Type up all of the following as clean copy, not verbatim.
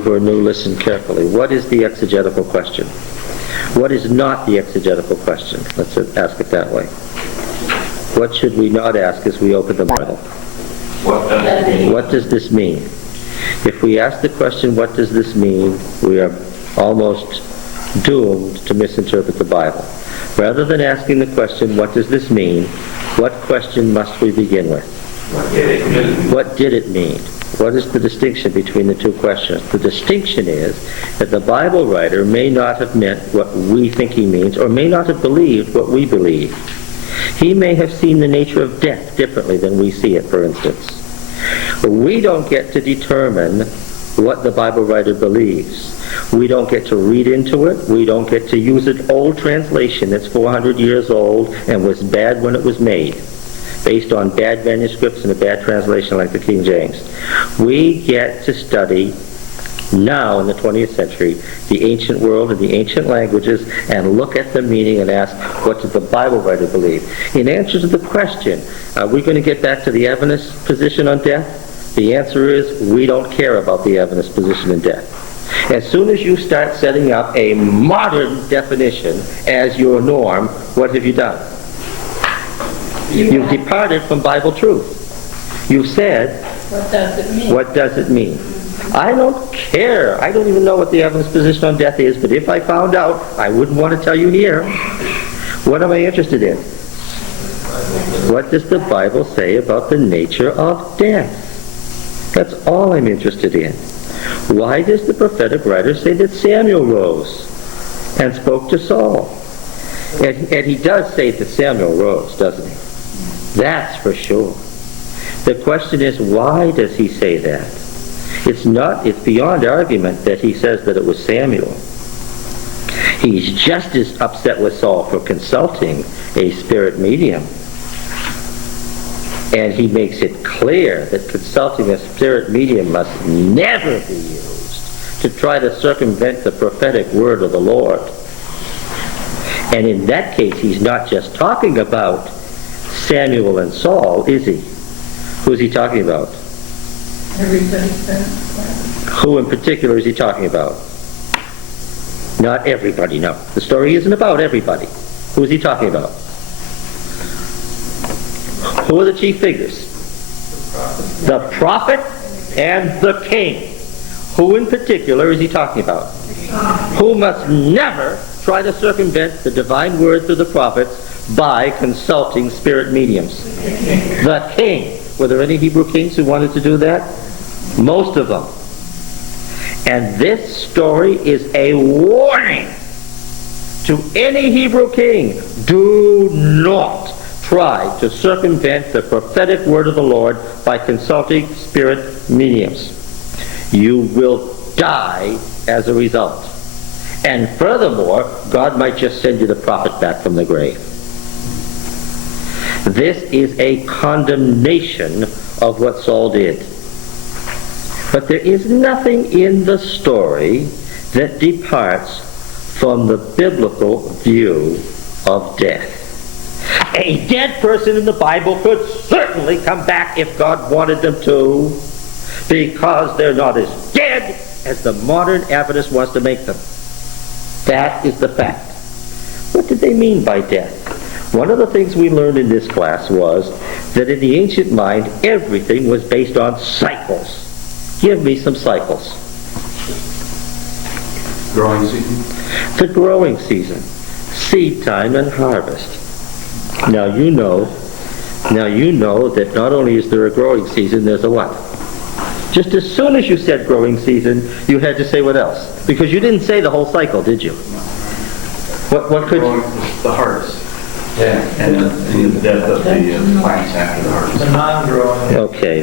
who are new, listen carefully. What is the exegetical question? What is not the exegetical question? Let's ask it that way. What should we not ask as we open the Bible? What does this mean? If we ask the question, what does this mean, we are almost doomed to misinterpret the Bible. Rather than asking the question, what does this mean, what question must we begin with? What did it mean? What is the distinction between the two questions? The distinction is that the Bible writer may not have meant what we think he means, or may not have believed what we believe. He may have seen the nature of death differently than we see it, for instance. We don't get to determine what the Bible writer believes. We don't get to read into it. We don't get to use an old translation that's 400 years old and was bad when it was made, based on bad manuscripts and a bad translation like the King James. We get to study now in the 20th century the ancient world and the ancient languages and look at the meaning and ask, what does the Bible writer believe? In answer to the question, are we going to get back to the Adventist position on death? The answer is, we don't care about the Adventist position in death. As soon as you start setting up a modern definition as your norm, what have you done? You've departed from Bible truth. You've said, what does it mean? What does it mean? I don't care. I don't even know what the Adventist position on death is, but if I found out, I wouldn't want to tell you here. What am I interested in? What does the Bible say about the nature of death? That's all I'm interested in. Why does the prophetic writer say that Samuel rose and spoke to Saul? And he does say that Samuel rose, doesn't he? That's for sure. The question is, why does he say that? It's beyond argument that he says that it was Samuel. He's just as upset with Saul for consulting a spirit medium. And he makes it clear that consulting a spirit medium must never be used to try to circumvent the prophetic word of the Lord. And in that case, he's not just talking about Samuel and Saul, is he? Who's he talking about? Everybody said. Who in particular is he talking about? Not everybody, no. The story isn't about everybody. Who is he talking about? Who are the chief figures? The prophet and the king. Who in particular is he talking about? Who must never try to circumvent the divine word through the prophets by consulting spirit mediums. The king. Were there any Hebrew kings who wanted to do that? Most of them. And this story is a warning to any Hebrew king. Do not try to circumvent the prophetic word of the Lord by consulting spirit mediums. You will die as a result. And furthermore, God might just send you the prophet back from the grave. This is a condemnation of what Saul did. But there is nothing in the story that departs from the biblical view of death. A dead person in the Bible could certainly come back if God wanted them to, because they're not as dead as the modern Adventist wants to make them. That is the fact. What did they mean by death? One of the things we learned in this class was that in the ancient mind, everything was based on cycles. Give me some cycles. Growing season? The growing season. Seed time and harvest. Now you know that not only is there a growing season, there's a what? Just as soon as you said growing season, you had to say what else? Because you didn't say the whole cycle, did you? What could you? The harvest. Yeah, and the death of the plants after the harvest. The non-growing. Okay,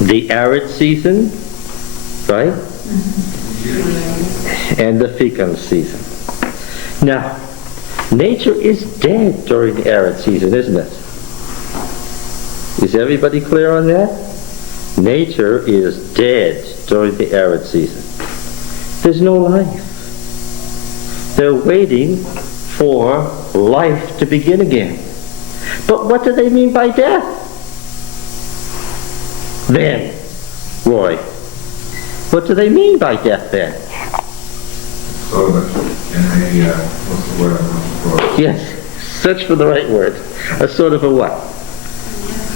the arid season, right? And the fecund season. Now, nature is dead during the arid season, isn't it? Is everybody clear on that? Nature is dead during the arid season. There's no life. They're waiting for life to begin again. But what do they mean by death? Then, Roy, What do they mean by death then? So that in a, what's the word I'm looking for? Yes, search for the right word. A sort of a what?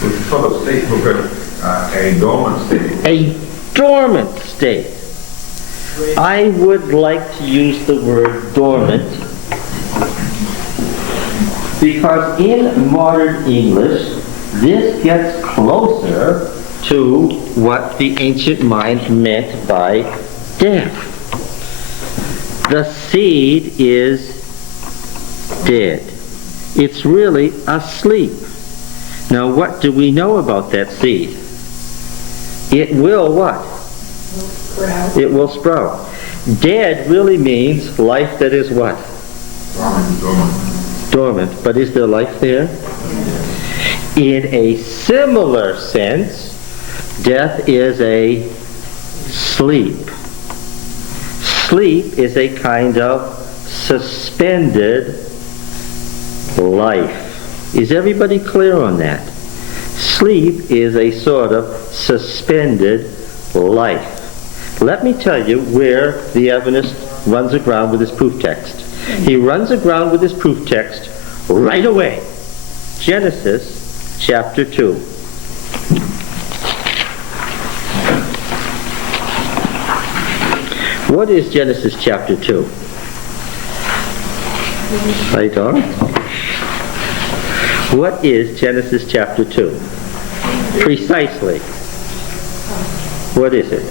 It's sort of state, a dormant state. A dormant state. I would like to use the word dormant because in modern English, this gets closer to what the ancient mind meant by death. The seed is dead. It's really asleep. Now what do we know about that seed? It will what? It will sprout. Dead really means life that is what? Dormant. But is there life there? In a similar sense, death is a sleep. Sleep is a kind of suspended life. Is everybody clear on that? Sleep is a sort of suspended life. Let me tell you where the Adventist runs aground with his proof text. He runs aground with his proof text right away. Genesis chapter 2. What is Genesis chapter 2? Right on. What is Genesis chapter 2? Precisely. What is it?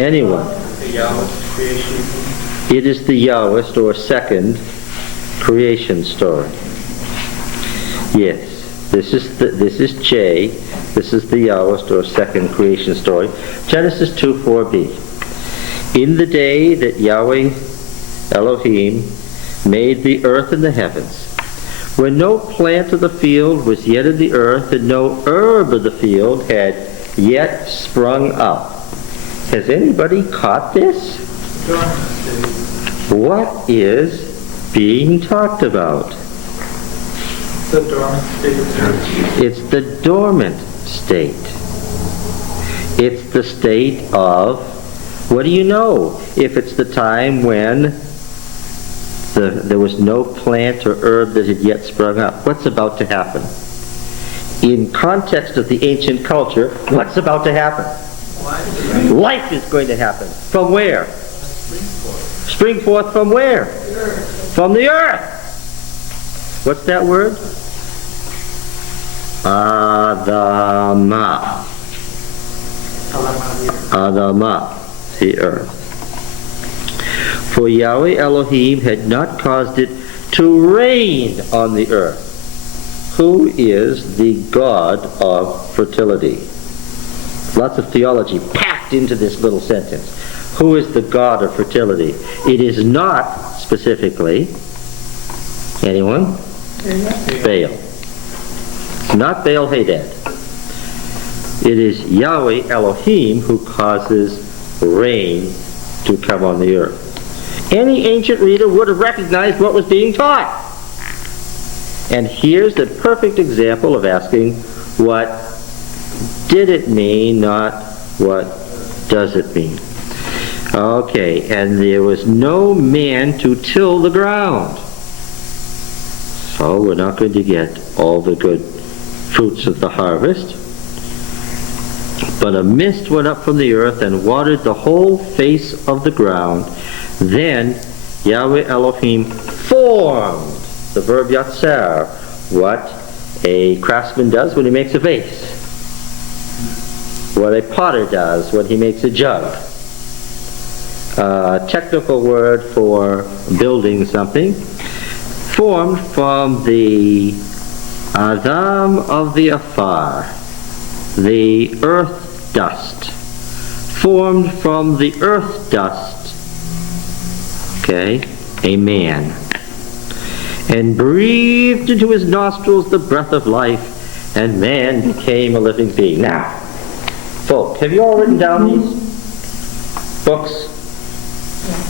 Anyone? It is the Yahwist or second creation story. Yes. This is J. This is the Yahwist or second creation story. Genesis 2:4b. In the day that Yahweh Elohim made the earth and the heavens, when no plant of the field was yet in the earth, and no herb of the field had yet sprung up. Has anybody caught this? What is being talked about? The dormant state. It's the dormant state. It's the state of, what do you know? If it's the time when there was no plant or herb that had yet sprung up. What's about to happen? In context of the ancient culture, what's about to happen? Life is going to happen. From where? Spring forth from where? From the earth. What's that word? Adama. Adama, the earth. For Yahweh Elohim had not caused it to rain on the earth. Who is the God of fertility? Lots of theology packed into this little sentence. Who is the God of fertility? It is not specifically, anyone? Baal. Not Baal Hadad. It is Yahweh Elohim who causes rain to come on the earth. Any ancient reader would have recognized what was being taught. And here's the perfect example of asking, what did it mean, not what does it mean? Okay, and there was no man to till the ground. So we're not going to get all the good fruits of the harvest. But a mist went up from the earth and watered the whole face of the ground. Then Yahweh Elohim formed, the verb yatser, what a craftsman does when he makes a vase, what a potter does when he makes a jug. Technical word for building something, formed from the Adam of the Afar, the earth dust, formed from the earth dust, okay, a man, and breathed into his nostrils the breath of life, and man became a living being. Now, folk, have you all written down these books?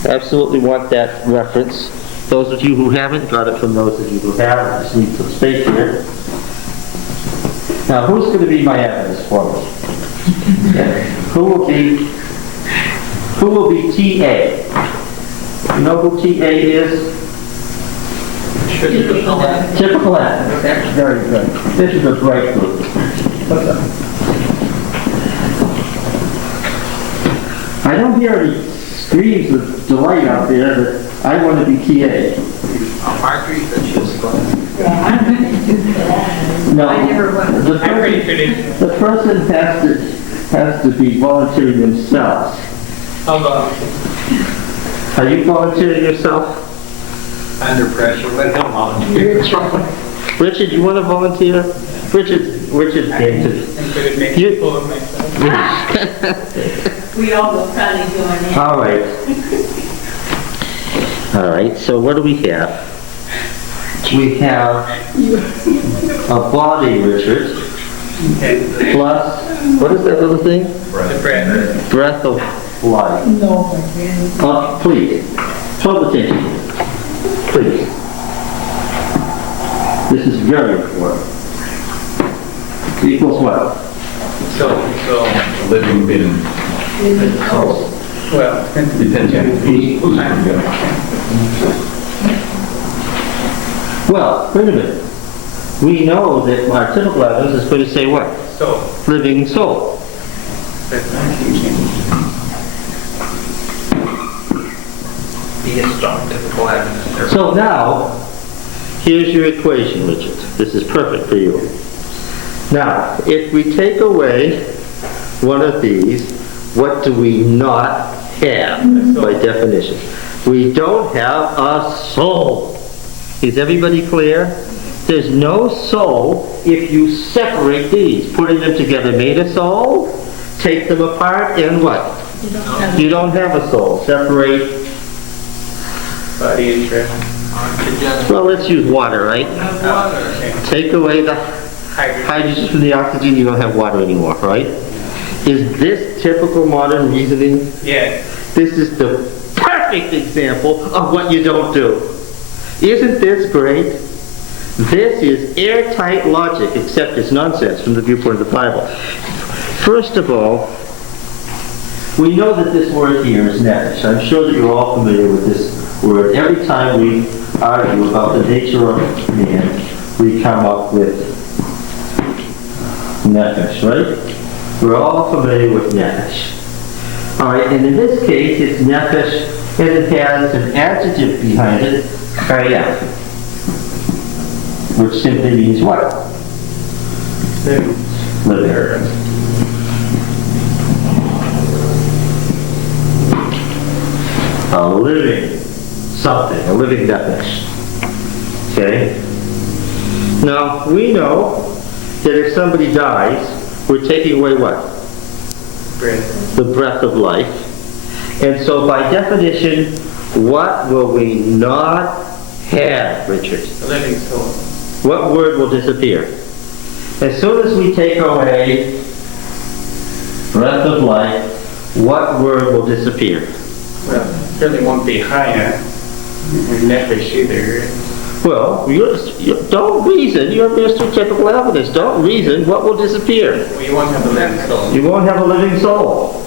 Absolutely want that reference. Those of you who haven't, got it from those of you who have. I just need some space here. Now, who's going to be my evidence for me? Who will be TA? You know who TA is? Typical actor. That's very good. This is a great group. I don't hear any screams of delight out there that I want to be TA. Marjorie said she was glad. Yeah, I'm going to do that. No, I never went. the I'm pretty person, traditional. the person has to be volunteering themselves. How about Are you volunteering yourself? under pressure? Let him volunteer. Richard, you want to volunteer? Richard came to. And could it make You- people of myself? We all will probably join in. All right. All right, so what do we have? We have a body, Richard, plus, what is that little thing? The bread. Breath of life. No, my friend. Please, hold attention. Please. This is very important. Equals what? So, Living being. well, Depends on who's Well, wait a minute. We know that our typical evidence is going to say what? so, Living soul. that's not teaching. Be a strong typical evidence. So now, here's your equation, Richard. This is perfect for you. Now, if we take away one of these, what do we not have by definition? We don't have a soul. Is everybody clear? There's no soul if you separate these. Putting them together made a soul. Take them apart and what? You don't have a soul. Separate. Body and breath. Together. Well, let's use water, right? Okay. Take away the Hydrogen. hydrogen from the oxygen, you don't have water anymore, right? Is this typical modern reasoning? Yeah. This is the perfect example of what you don't do. Isn't this great? This is airtight logic, except it's nonsense from the viewpoint of the Bible. First of all, we know that this word here is nephesh. I'm sure that you're all familiar with this word. Every time we argue about the nature of man, we come up with nephesh, right? We're all familiar with nephesh. All right, and in this case, it's nephesh, and it has an adjective behind it, chayef, which simply means what? Living. A living something, a living nephesh. Okay? Now, we know that if somebody dies, we're taking away what? Breath. The breath of life. And so by definition, what will we not have, Richard? The living soul. What word will disappear? As soon as we take away breath of life, what word will disappear? Well, certainly won't be higher. Nephesh either. Well, you don't reason. You're Mr. Typical Evidence. Don't reason. What will disappear? Well, you won't have a living soul. You won't have a living soul.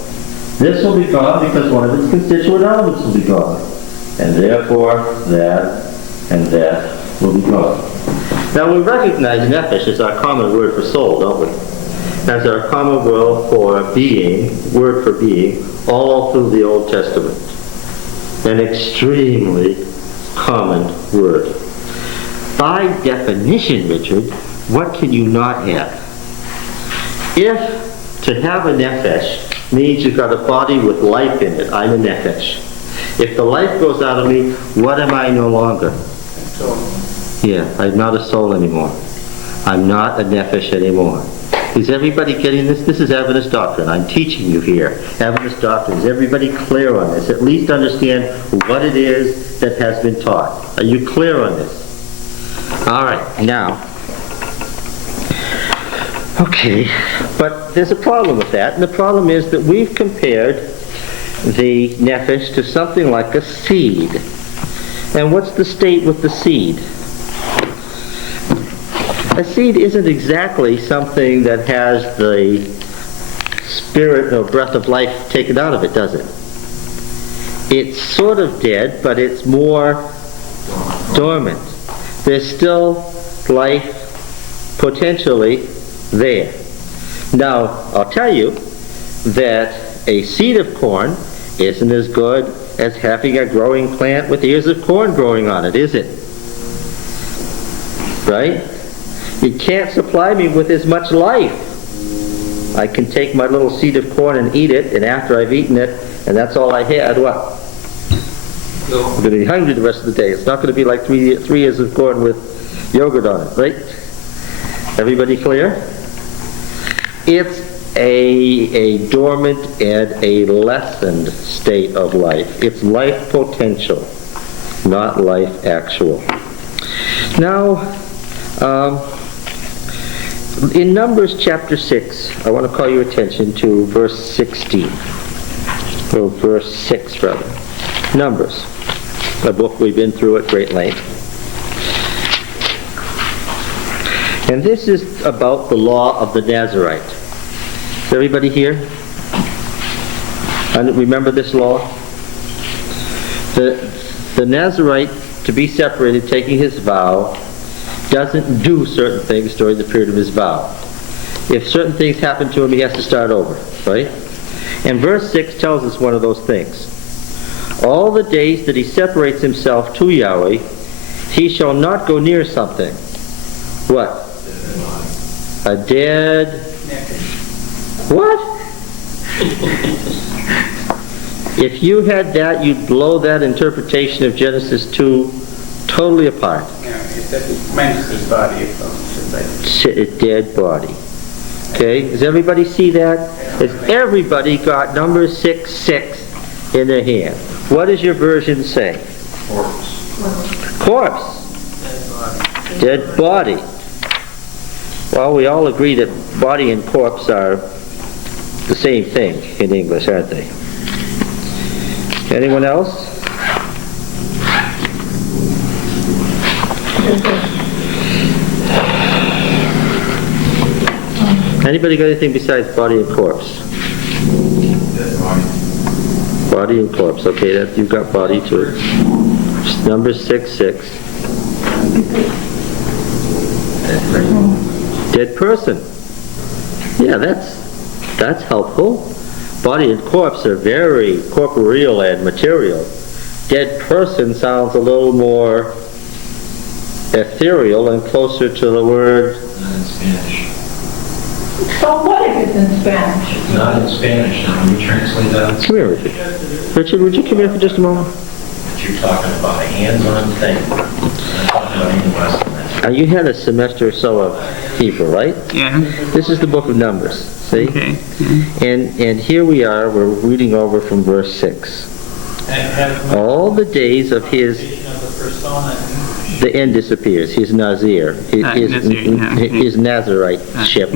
This will be gone because one of its constituent elements will be gone. And therefore, that and that will be gone. Now, we recognize nephesh as our common word for soul, don't we? As our common word for being, all through the Old Testament. An extremely common word. By definition, Richard, what can you not have? If to have a nephesh means you've got a body with life in it, I'm a nephesh. If the life goes out of me, what am I no longer? So, Yeah, I'm not a soul anymore. I'm not a nephesh anymore. Is everybody getting this? This is Adventist doctrine. I'm teaching you here. Adventist doctrine. Is everybody clear on this? At least understand what it is that has been taught. Are you clear on this? All right, now. Okay, but there's a problem with that, and the problem is that we've compared the nephesh to something like a seed. And what's the state with the seed? A seed isn't exactly something that has the spirit or breath of life taken out of it, does it? It's sort of dead, but it's more dormant. There's still life potentially there. Now, I'll tell you that a seed of corn isn't as good as having a growing plant with ears of corn growing on it, is it? Right? You can't supply me with as much life. I can take my little seed of corn and eat it, and after I've eaten it, and that's all I had, what? I'm going to be hungry the rest of the day. It's not going to be like three ears of corn with yogurt on it, right? Everybody clear? It's a dormant and a lessened state of life. It's life potential, not life actual. Now, in Numbers chapter 6, I want to call your attention to verse 16. Or verse 6, rather. Numbers, a book we've been through at great length. And this is about the law of the Nazarite. Is everybody here? And remember this law? The Nazarite, to be separated, taking his vow, doesn't do certain things during the period of his vow. If certain things happen to him, he has to start over, right? And verse 6 tells us one of those things. All the days that he separates himself to Yahweh, he shall not go near something. What? A dead... What? If you had that, you'd blow that interpretation of Genesis 2 totally apart. Yeah, it doesn't mention his body. A dead body. Okay, does everybody see that? Has everybody got number 6:6 in their hand? What does your version say? Corpse. Dead body. Well, we all agree that body and corpse are the same thing in English, aren't they? Anyone else? Anybody got anything besides body and corpse? Body and corpse. Okay, that you've got body too. Number 6:6. Dead person. Yeah, that's helpful. Body and corpse are very corporeal and material. Dead person sounds a little more ethereal and closer to the word. Not in Spanish. So what if it's in Spanish? Not in Spanish. Now, when you translate that, Come here, Richard. Richard, would you come here for just a moment? but you're talking about a hands-on thing. I'm not talking about anything less than that. You had a semester or so of Hebrew, right? Yeah. This is the book of Numbers, see? Okay. And here we are, we're reading over from verse 6. All the days of his, the end disappears, his Nazir, his Nazarite-ship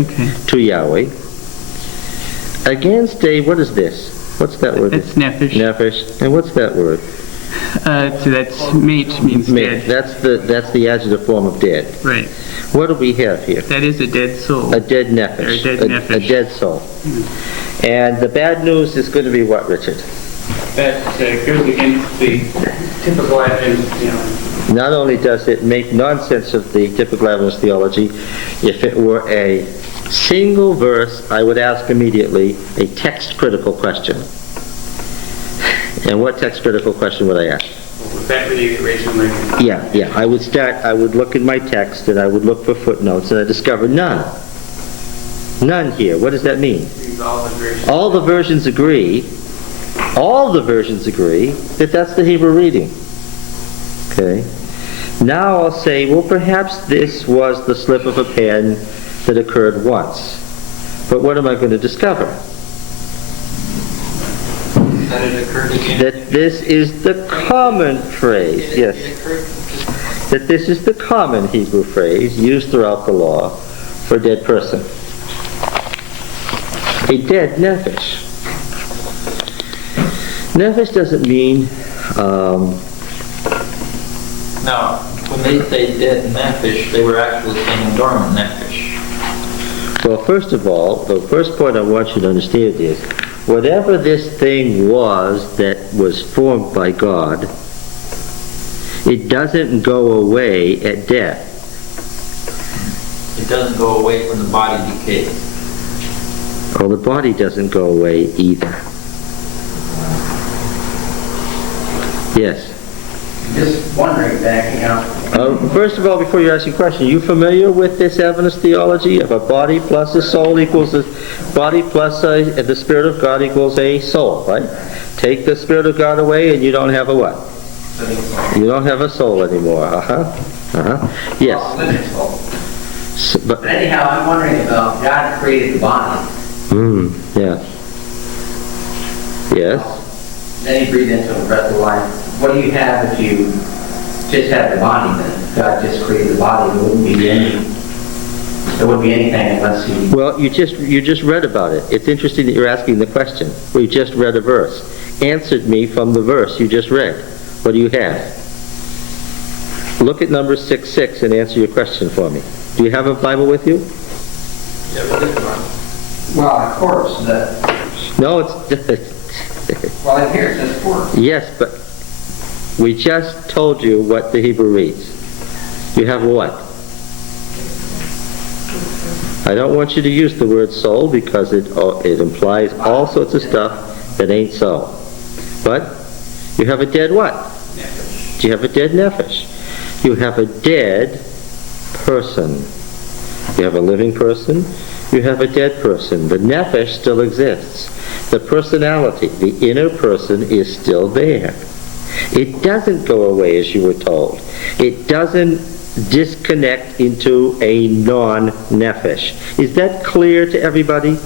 to Yahweh. Against a, what is this? What's that word? It's Nephesh. Nephesh. And what's that word? So that's mate means Mate. dead. That's the adjective form of dead. Right. What do we have here? That is a dead soul. A dead nephesh. Or a dead nephesh. A dead soul. And the bad news is going to be what, Richard? That goes against the typical Adventist, Not only does it make nonsense of the typical Adventist theology, if it were a single verse, I would ask immediately a text-critical question. And what text-critical question would I ask? Was that really originally? Yeah. I would look in my text and I would look for footnotes and I discovered none. None here. What does that mean? All the versions agree that that's the Hebrew reading. Okay. Now I'll say, well, perhaps this was the slip of a pen that occurred once. But what am I going to discover? That it occurred again. That this is the common phrase, yes. That this is the common Hebrew phrase used throughout the law for a dead person. A dead nephesh. Nephesh doesn't mean... Now, when they say dead nephesh, they were actually saying dormant nephesh. Well, first of all, the first point I want you to understand is, whatever this thing was that was formed by God, it doesn't go away at death. It doesn't go away when the body decays. Well, the body doesn't go away either. Yes. Just wondering, backing up. First of all, before you ask your question, are you familiar with this Adventist theology of a body plus a soul equals a body plus the Spirit of God equals a soul, right? Take the Spirit of God away and you don't have a what? You don't have a soul anymore. Yes. Living soul. So, But anyhow, I'm wondering about God created the body. Yeah. Yes. Then He breathed into it breath of life. What do you have if you just have the body then? God just created the body. There wouldn't be anything unless He... Well, you just read about it. It's interesting that you're asking the question. We just read a verse. Answered me from the verse you just read. What do you have? Look at Numbers 6:6 and answer your question for me. Do you have a Bible with you? Well, of course. No, it's... Well, in here it says pork. Yes, but we just told you what the Hebrew reads. You have what? I don't want you to use the word soul because it implies all sorts of stuff that ain't so. But you have a dead what? Nephesh. Do you have a dead nephesh? You have a dead person. You have a living person. You have a dead person. The nephesh still exists. The personality, the inner person is still there. It doesn't go away as you were told. It doesn't disconnect into a non-nephesh. Is that clear to everybody?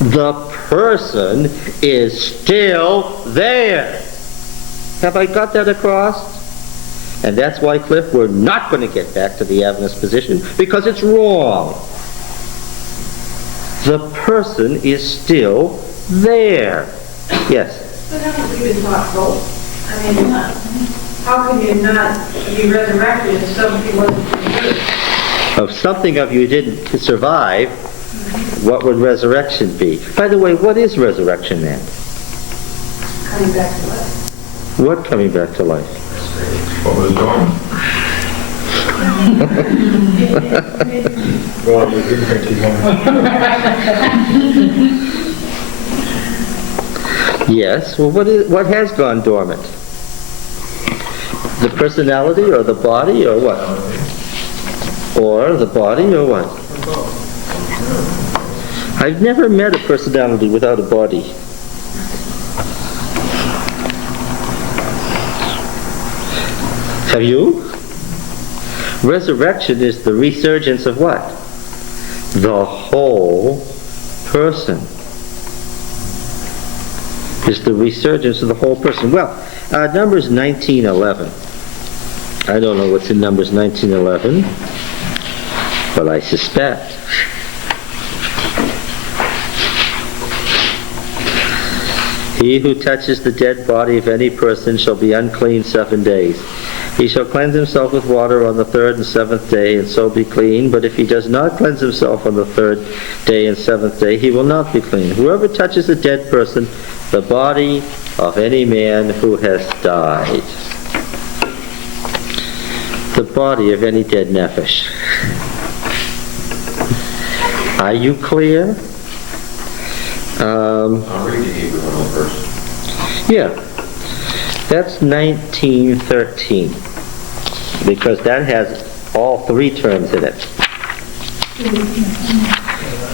The person is still there. Have I got that across? And that's why, Cliff, we're not going to get back to the Adventist position because it's wrong. The person is still there. Yes? But haven't you been taught both? I mean, how can you not be resurrected if something wasn't good? Of something of you didn't survive, what would resurrection be? By the way, what is resurrection then? Coming back to life. What coming back to life? What was dormant? Well, we didn't think you Yes. Well, what has gone dormant? The personality or the body or what? Or the body or what? I've never met a personality without a body. Have you? Resurrection is the resurgence of what? The whole person. It's the resurgence of the whole person. Well, Numbers 19:11. I don't know what's in Numbers 19:11, but I suspect. He who touches the dead body of any person shall be unclean 7 days. He shall cleanse himself with water on the 3rd and 7th day, and so be clean. But if he does not cleanse himself on the 3rd day and 7th day, he will not be clean. Whoever touches a dead person, the body of any man who has died. The body of any dead nephesh. Are you clear? I'll read the Hebrew one first. Yeah. That's 1913. Because that has all 3 terms in it.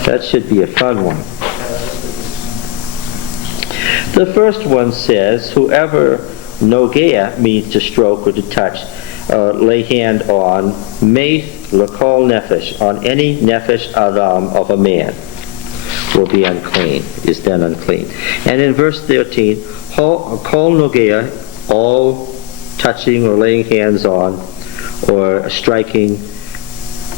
That should be a fun one. The first one says, whoever nogea means to stroke or to touch, lay hand on, meith l'kol nefesh, on any nefesh adam of a man, will be unclean, is then unclean. And in verse 13, kol nogea, all touching or laying hands on, or striking,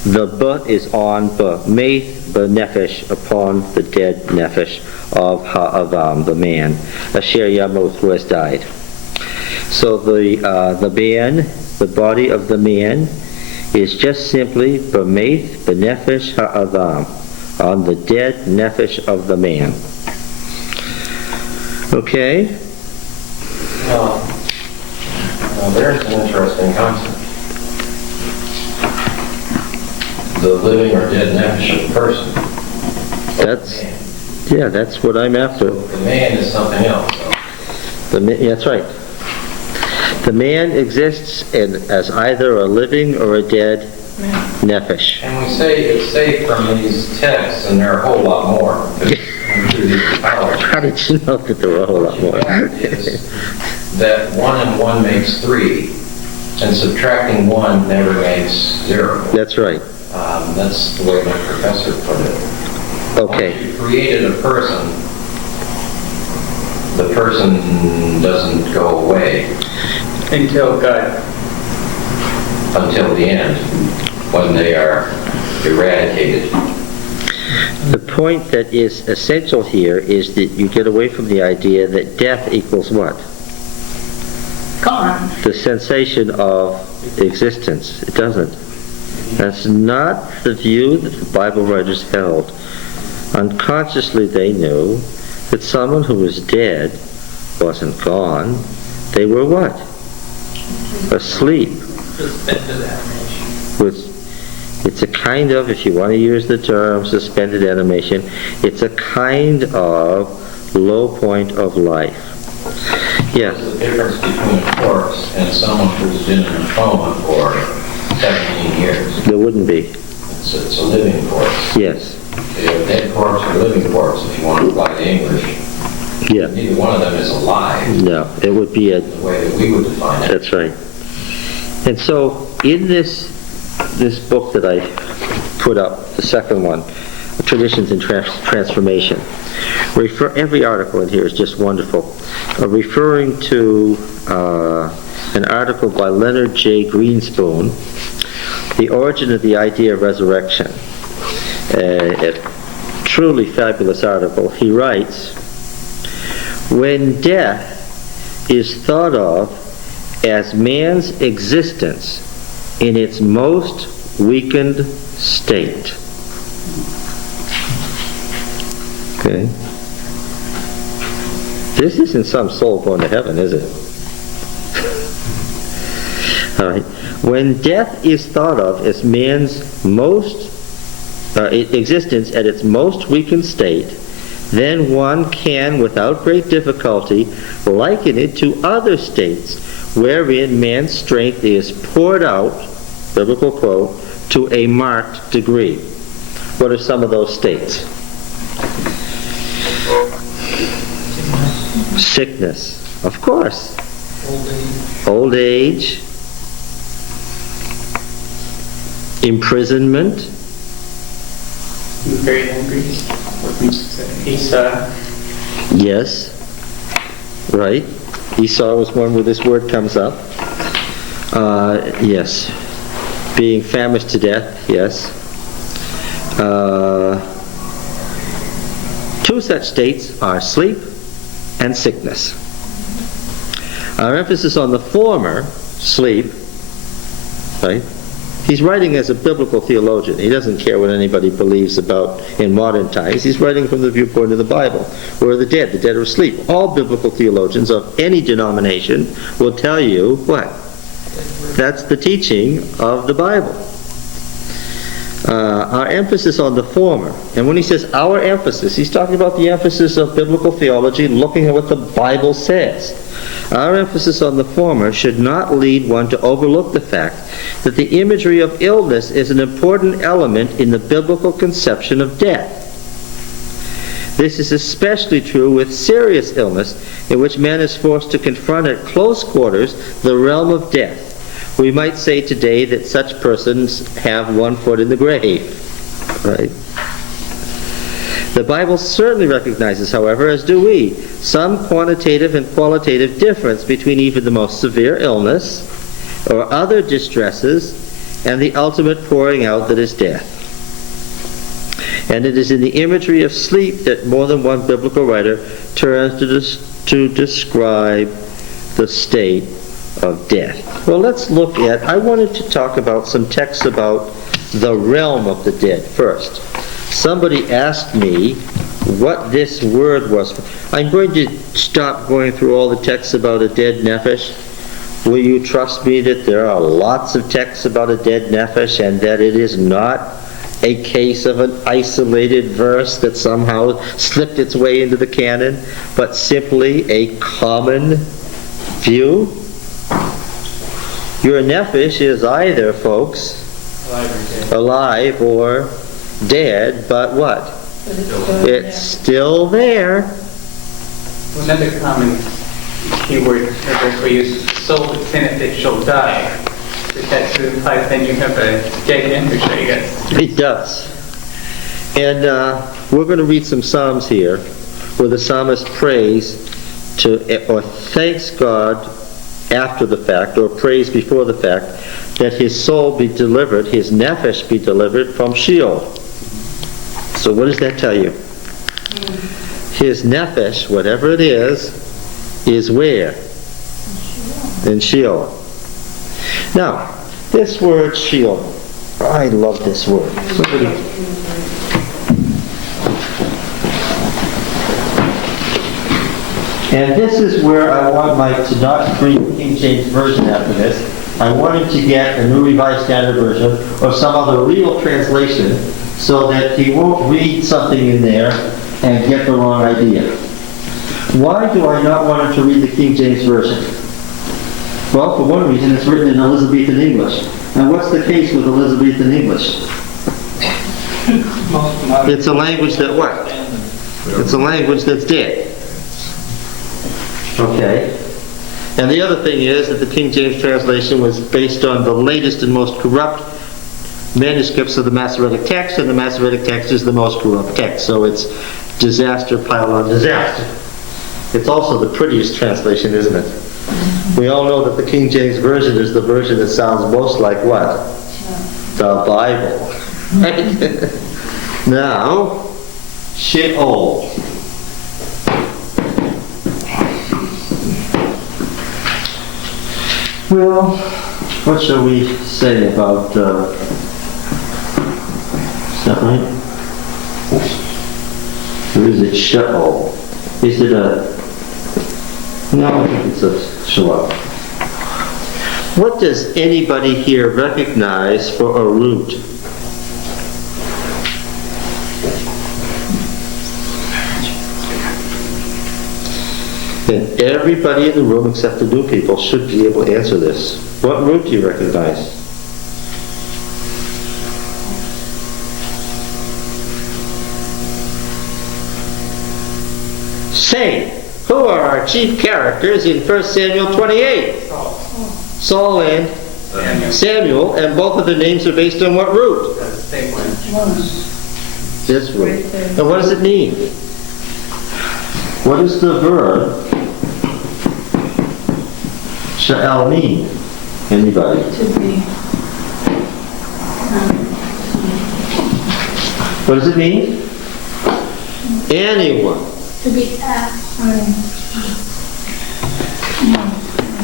the b is on b, meith b'nefesh, upon the dead nefesh of ha'avam, the man, asher yamoth, who has died. So the man, the body of the man, is just simply b'meith b'nefesh ha'avam, on the dead nephesh of the man. Okay? Well, there's an interesting concept. The living or dead nephesh of a person. That's what I'm after. The man is something else. That's right. The man exists as either a living or a dead nephesh. And we say it's safe from these texts, and there are a whole lot more. How did you know that there were a whole lot more? Is that 1 and 1 makes 3, and subtracting 1 never makes 0. That's right. That's the way my professor put it. Okay. Once you created a person, the person doesn't go away Until God. until the end, when they are eradicated. The point that is essential here is that you get away from the idea that death equals what? Gone. The sensation of existence. It doesn't. That's not the view that the Bible writers held. Unconsciously they knew that someone who was dead wasn't gone. They were what? Asleep. It's a kind of, if you want to use the term suspended animation, it's a kind of low point of life. Yes. There's a difference between a corpse and someone who's been in a coma for 17 years. There wouldn't be. It's a living corpse. Yes. You have a dead corpse or a living corpse, if you want to apply the English. Yeah. Neither one of them is alive. No, it would be a... The way that we would define it. That's right. And so, in this book that I put up, the second one, Traditions in Transformation, every article in here is just wonderful. Referring to an article by Leonard J. Greenspoon, The Origin of the Idea of Resurrection. A truly fabulous article. He writes, when death is thought of as man's existence in its most weakened state. Okay? This isn't some soul going to heaven, is it? All right. When death is thought of as man's existence at its most weakened state, then one can, without great difficulty, liken it to other states wherein man's strength is poured out, biblical quote, to a marked degree. What are some of those states? Sickness, of course. Old age. Imprisonment. Very angry. Esau. Yes. Right. Esau was one where this word comes up. Yes. Being famished to death. Yes. Two such states are sleep and sickness. Our emphasis on the former, sleep, right? He's writing as a biblical theologian. He doesn't care what anybody believes about in modern times. He's writing from the viewpoint of the Bible. Where are the dead? The dead are asleep. All biblical theologians of any denomination will tell you what? That's the teaching of the Bible. Our emphasis on the former. And when he says our emphasis, he's talking about the emphasis of biblical theology, looking at what the Bible says. Our emphasis on the former should not lead one to overlook the fact that the imagery of illness is an important element in the biblical conception of death. This is especially true with serious illness, in which man is forced to confront at close quarters the realm of death. We might say today that such persons have one foot in the grave. Right? The Bible certainly recognizes, however, as do we, some quantitative and qualitative difference between even the most severe illness or other distresses and the ultimate pouring out that is death. And it is in the imagery of sleep that more than one biblical writer turns to describe the state of death. Well, let's look at, I wanted to talk about some texts about the realm of the dead first. Somebody asked me what this word was. I'm going to stop going through all the texts about a dead nephesh. Will you trust me that there are lots of texts about a dead nephesh and that it is not a case of an isolated verse that somehow slipped its way into the canon, but simply a common view? Your nephesh is either, folks, alive or dead, but what? It's still there. Another common keyword that we use, soul that sinneth, it shall die. Does that sort of imply then you have a dead nephesh, I guess? It does. And we're going to read some Psalms here where the psalmist prays or thanks God after the fact, or prays before the fact, that his soul be delivered, his nephesh be delivered from Sheol. So what does that tell you? His nephesh, whatever it is where? In Sheol. Now, this word Sheol, I love this word. And this is where I want Mike to not bring the King James Version after this. I want him to get a New Revised Standard Version or some other real translation so that he won't read something in there and get the wrong idea. Why do I not want him to read the King James Version? Well, for one reason, it's written in Elizabethan English. And what's the case with Elizabethan English? It's a language that what? It's a language that's dead. Okay. And the other thing is that the King James translation was based on the latest and most corrupt manuscripts of the Masoretic text, and the Masoretic text is the most corrupt text. So it's disaster piled on disaster. It's also the prettiest translation, isn't it? We all know that the King James Version is the version that sounds most like what? The Bible. Right? Now, Sheol. Well, what shall we say about, is that right? Or is it Sheol? Is it a, no, I think it's a Sheol. What does anybody here recognize for a root? And everybody in the room except the new people should be able to answer this. What root do you recognize? Say, who are our chief characters in 1 Samuel 28? Saul and Samuel, and both of their names are based on what root? The same one. This root. And what does it mean? What does the verb Sheol mean? Anybody? To be. What does it mean? Anyone. To be asked.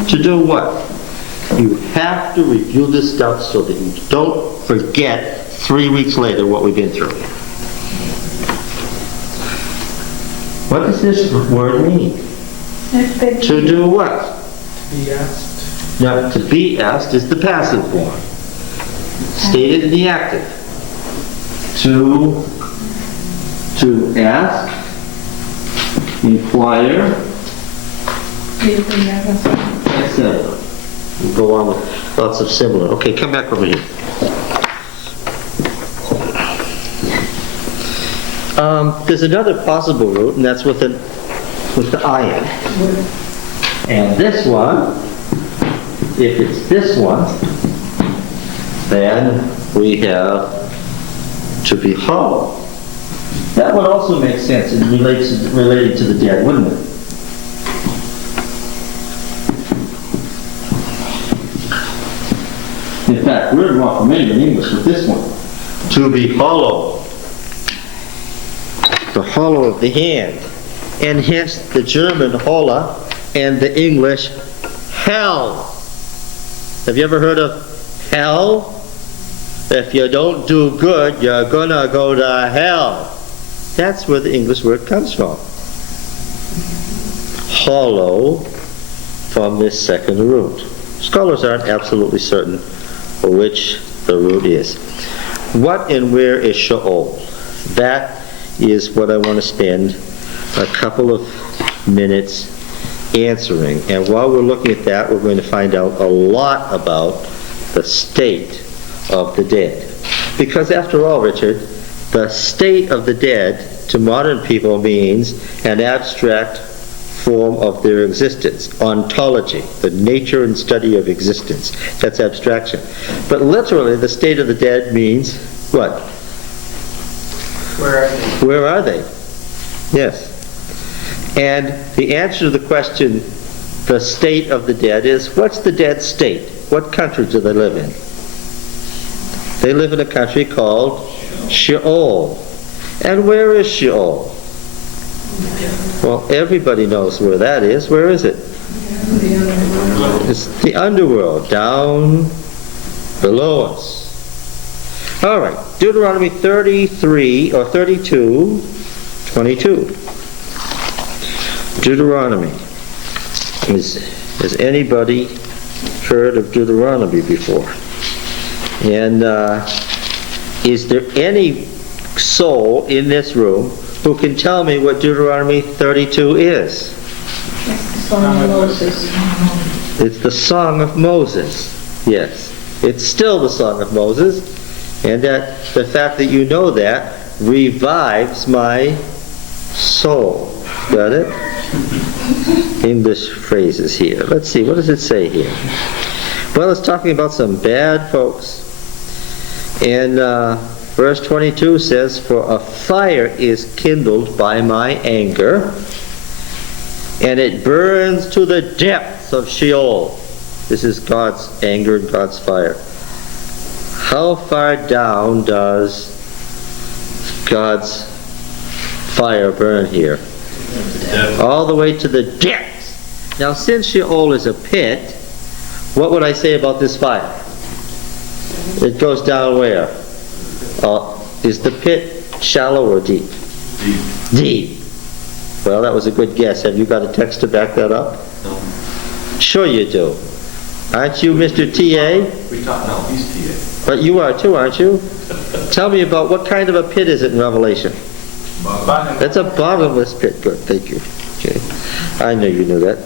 To do what? You have to review this stuff so that you don't forget 3 weeks later what we've been through. What does this word mean? To do what? To be asked. Now, to be asked is the passive form. Stated in the active. To ask, inquire, etc. We'll go on with lots of similar. Okay, come back over here. There's another possible root, and that's with the ion. And this one, if it's this one, then we have to be hollow. That would also make sense in relating to the dead, wouldn't it? In fact, we're more familiar in English with this one. To be hollow. The hollow of the hand. And hence the German holla and the English hell. Have you ever heard of hell? If you don't do good, you're gonna go to hell. That's where the English word comes from. Hollow from this second root. Scholars aren't absolutely certain which the root is. What and where is Sheol? That is what I want to spend a couple of minutes answering. And while we're looking at that, we're going to find out a lot about the state of the dead. Because after all, Richard, the state of the dead to modern people means an abstract form of their existence, ontology, the nature and study of existence. That's abstraction. But literally, the state of the dead means what? Where are they? Where are they? Yes. And the answer to the question, the state of the dead, is what's the dead state? What country do they live in? They live in a country called Sheol. And where is Sheol? Well, everybody knows where that is. Where is it? It's the underworld, down below us. All right, Deuteronomy 33 or 32, 22. Deuteronomy. Has anybody heard of Deuteronomy before? And is there any soul in this room who can tell me what Deuteronomy 32 is? It's the Song of Moses. It's the Song of Moses. Yes. It's still the Song of Moses. And that the fact that you know that revives my soul. Got it? English phrases here. Let's see, what does it say here? Well, it's talking about some bad folks. And verse 22 says, "For a fire is kindled by my anger, and it burns to the depths of Sheol." This is God's anger and God's fire. How far down does God's fire burn here? All the way to the depths. Now, since Sheol is a pit, what would I say about this fire? It goes down where? Is the pit shallow or deep? Deep. Well, that was a good guess. Have you got a text to back that up? No. Sure you do. Aren't you Mr. T.A.? No, he's TA. But you are too, aren't you? Tell me about what kind of a pit is it in Revelation? That's a bottomless pit. Good, thank you. Okay. I knew you knew that.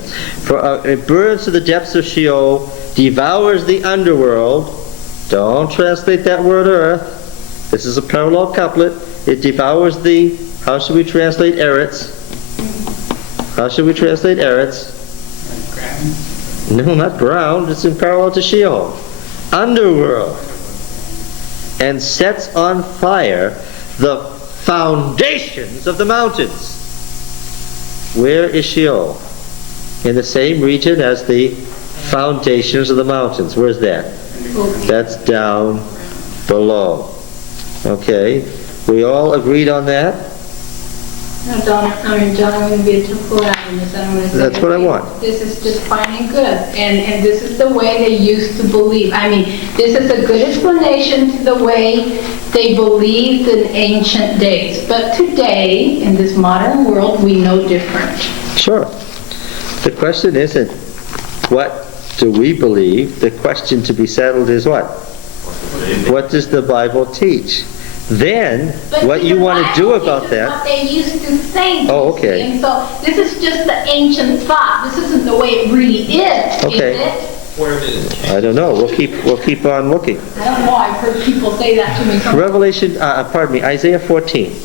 For it burns to the depths of Sheol, devours the underworld. Don't translate that word earth. This is a parallel couplet. It devours the, how should we translate Eretz? How should we translate Eretz? No, not ground. It's in parallel to Sheol. Underworld. And sets on fire the foundations of the mountains. Where is Sheol? In the same region as the foundations of the mountains. Where's that? That's down below. Okay, we all agreed on that? No, John, I'm going to be too polite on this. I'm going to say That's what I want. This is just fine and good. And this is the way they used to believe. I mean, this is a good explanation to the way they believed in ancient days. But today, in this modern world, we know different. Sure. The question isn't what do we believe? The question to be settled is what? What does the Bible teach? Then, But what see, you the want to Bible do about teaches that... what they used to think. Oh, okay. And so this is just the ancient thought. This isn't the way it really is, Okay. is it? I don't know. We'll keep on looking. I don't know. I've heard people say that to me. Revelation, Isaiah 14.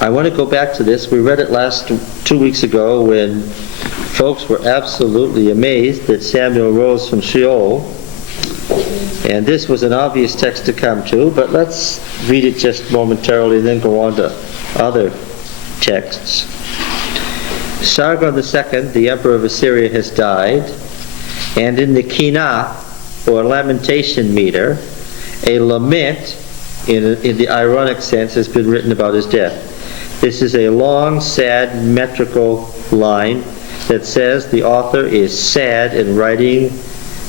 I want to go back to this. We read it 2 weeks ago when folks were absolutely amazed that Samuel rose from Sheol. And this was an obvious text to come to, but let's read it just momentarily and then go on to other texts. Sargon II, the emperor of Assyria, has died, and in the Kinah, or lamentation meter, a lament, in the ironic sense, has been written about his death. This is a long, sad, metrical line that says the author is sad in writing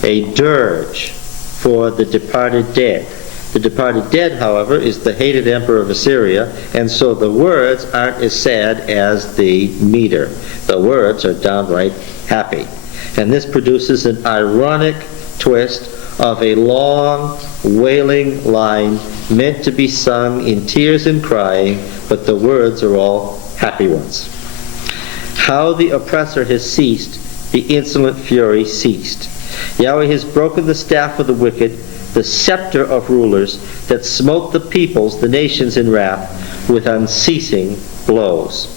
a dirge for the departed dead. The departed dead, however, is the hated emperor of Assyria, and so the words aren't as sad as the meter. The words are downright happy. And this produces an ironic twist of a long, wailing line meant to be sung in tears and crying, but the words are all happy ones. How the oppressor has ceased, the insolent fury ceased. Yahweh has broken the staff of the wicked, the scepter of rulers, that smote the peoples, the nations in wrath, with unceasing blows,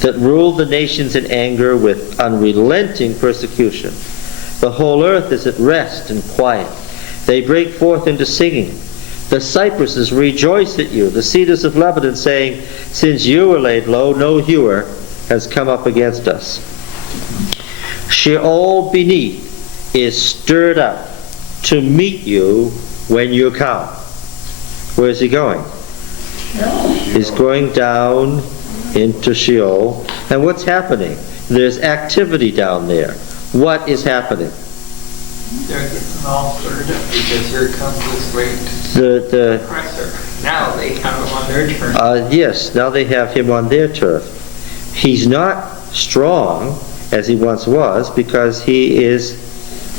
that ruled the nations in anger with unrelenting persecution. The whole earth is at rest and quiet. They break forth into singing. The cypresses rejoice at you, the cedars of Lebanon, saying, since you were laid low, no hewer has come up against us. Sheol beneath is stirred up to meet you when you come. Where's he going? He's going down into Sheol. And what's happening? There's activity down there. What is happening? They're getting all stirred up because here comes this great The oppressor. Now they have him on their turf. yes, now they have him on their turf. He's not strong as he once was because he is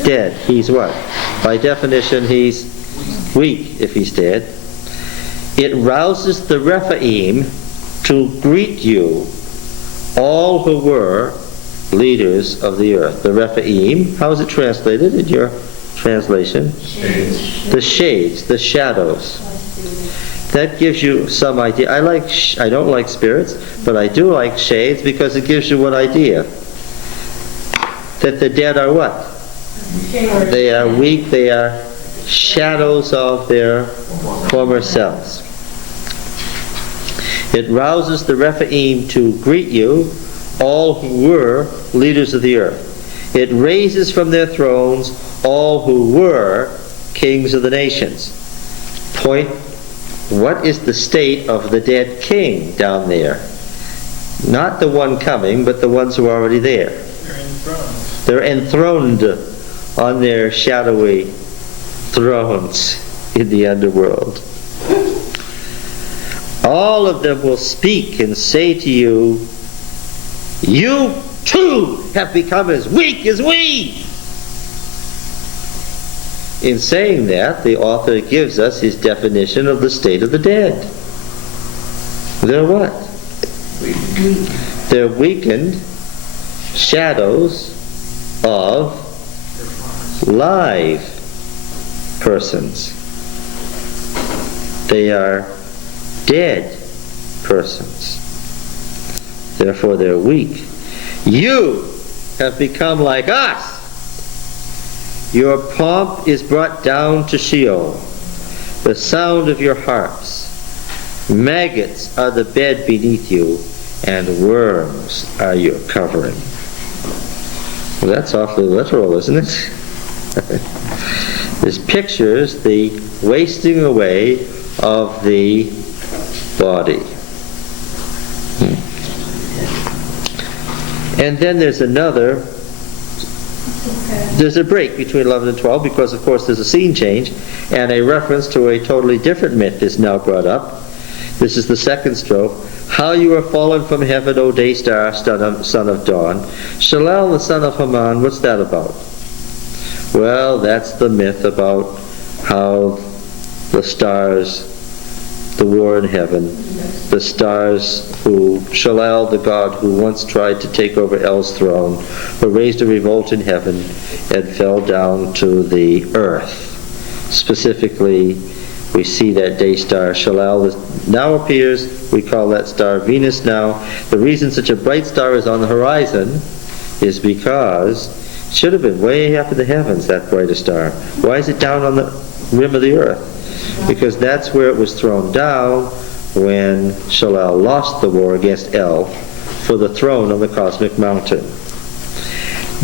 dead. He's what? By definition, he's weak if he's dead. It rouses the Rephaim to greet you, all who were leaders of the earth. The Rephaim, how is it translated in your translation? Shades. The shades, the shadows. That gives you some idea. I don't like spirits, but I do like shades because it gives you what idea? That the dead are what? They are weak, they are shadows of their former selves. It rouses the Rephaim to greet you, all who were leaders of the earth. It raises from their thrones all who were kings of the nations. Point, what is the state of the dead king down there? Not the one coming, but the ones who are already there. They're enthroned on their shadowy thrones in the underworld. All of them will speak and say to you, you too have become as weak as we. In saying that, the author gives us his definition of the state of the dead. They're what? They're weakened shadows of live persons. They are dead persons. Therefore they're weak. You have become like us. Your pomp is brought down to Sheol, the sound of your harps. Maggots are the bed beneath you, and worms are your covering. Well, that's awfully literal, isn't it? This pictures the wasting away of the body. And then there's a break between 11 and 12 because, of course, there's a scene change and a reference to a totally different myth is now brought up. This is the second strophe. How you are fallen from heaven, O day star, son of dawn. Sheol, the son of Haman, what's that about? Well, that's the myth about how the stars, the war in heaven, the stars who, Sheol, the god who once tried to take over El's throne, who raised a revolt in heaven and fell down to the earth. Specifically, we see that day star Sheol now appears. We call that star Venus now. The reason such a bright star is on the horizon is because it should have been way up in the heavens, that brighter star. Why is it down on the rim of the earth? Because that's where it was thrown down when Sheol lost the war against El for the throne on the cosmic mountain.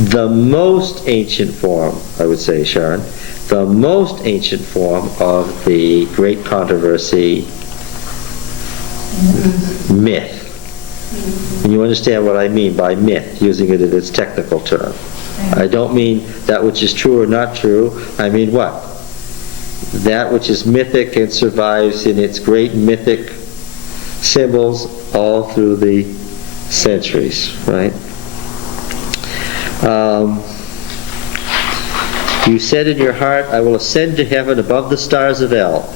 The most ancient form, I would say, Sharon, the most ancient form of the great controversy myth. And you understand what I mean by myth, using it in its technical term. I don't mean that which is true or not true. I mean what? that which is mythic and survives in its great mythic symbols all through the centuries, right? You said in your heart, I will ascend to heaven above the stars of El.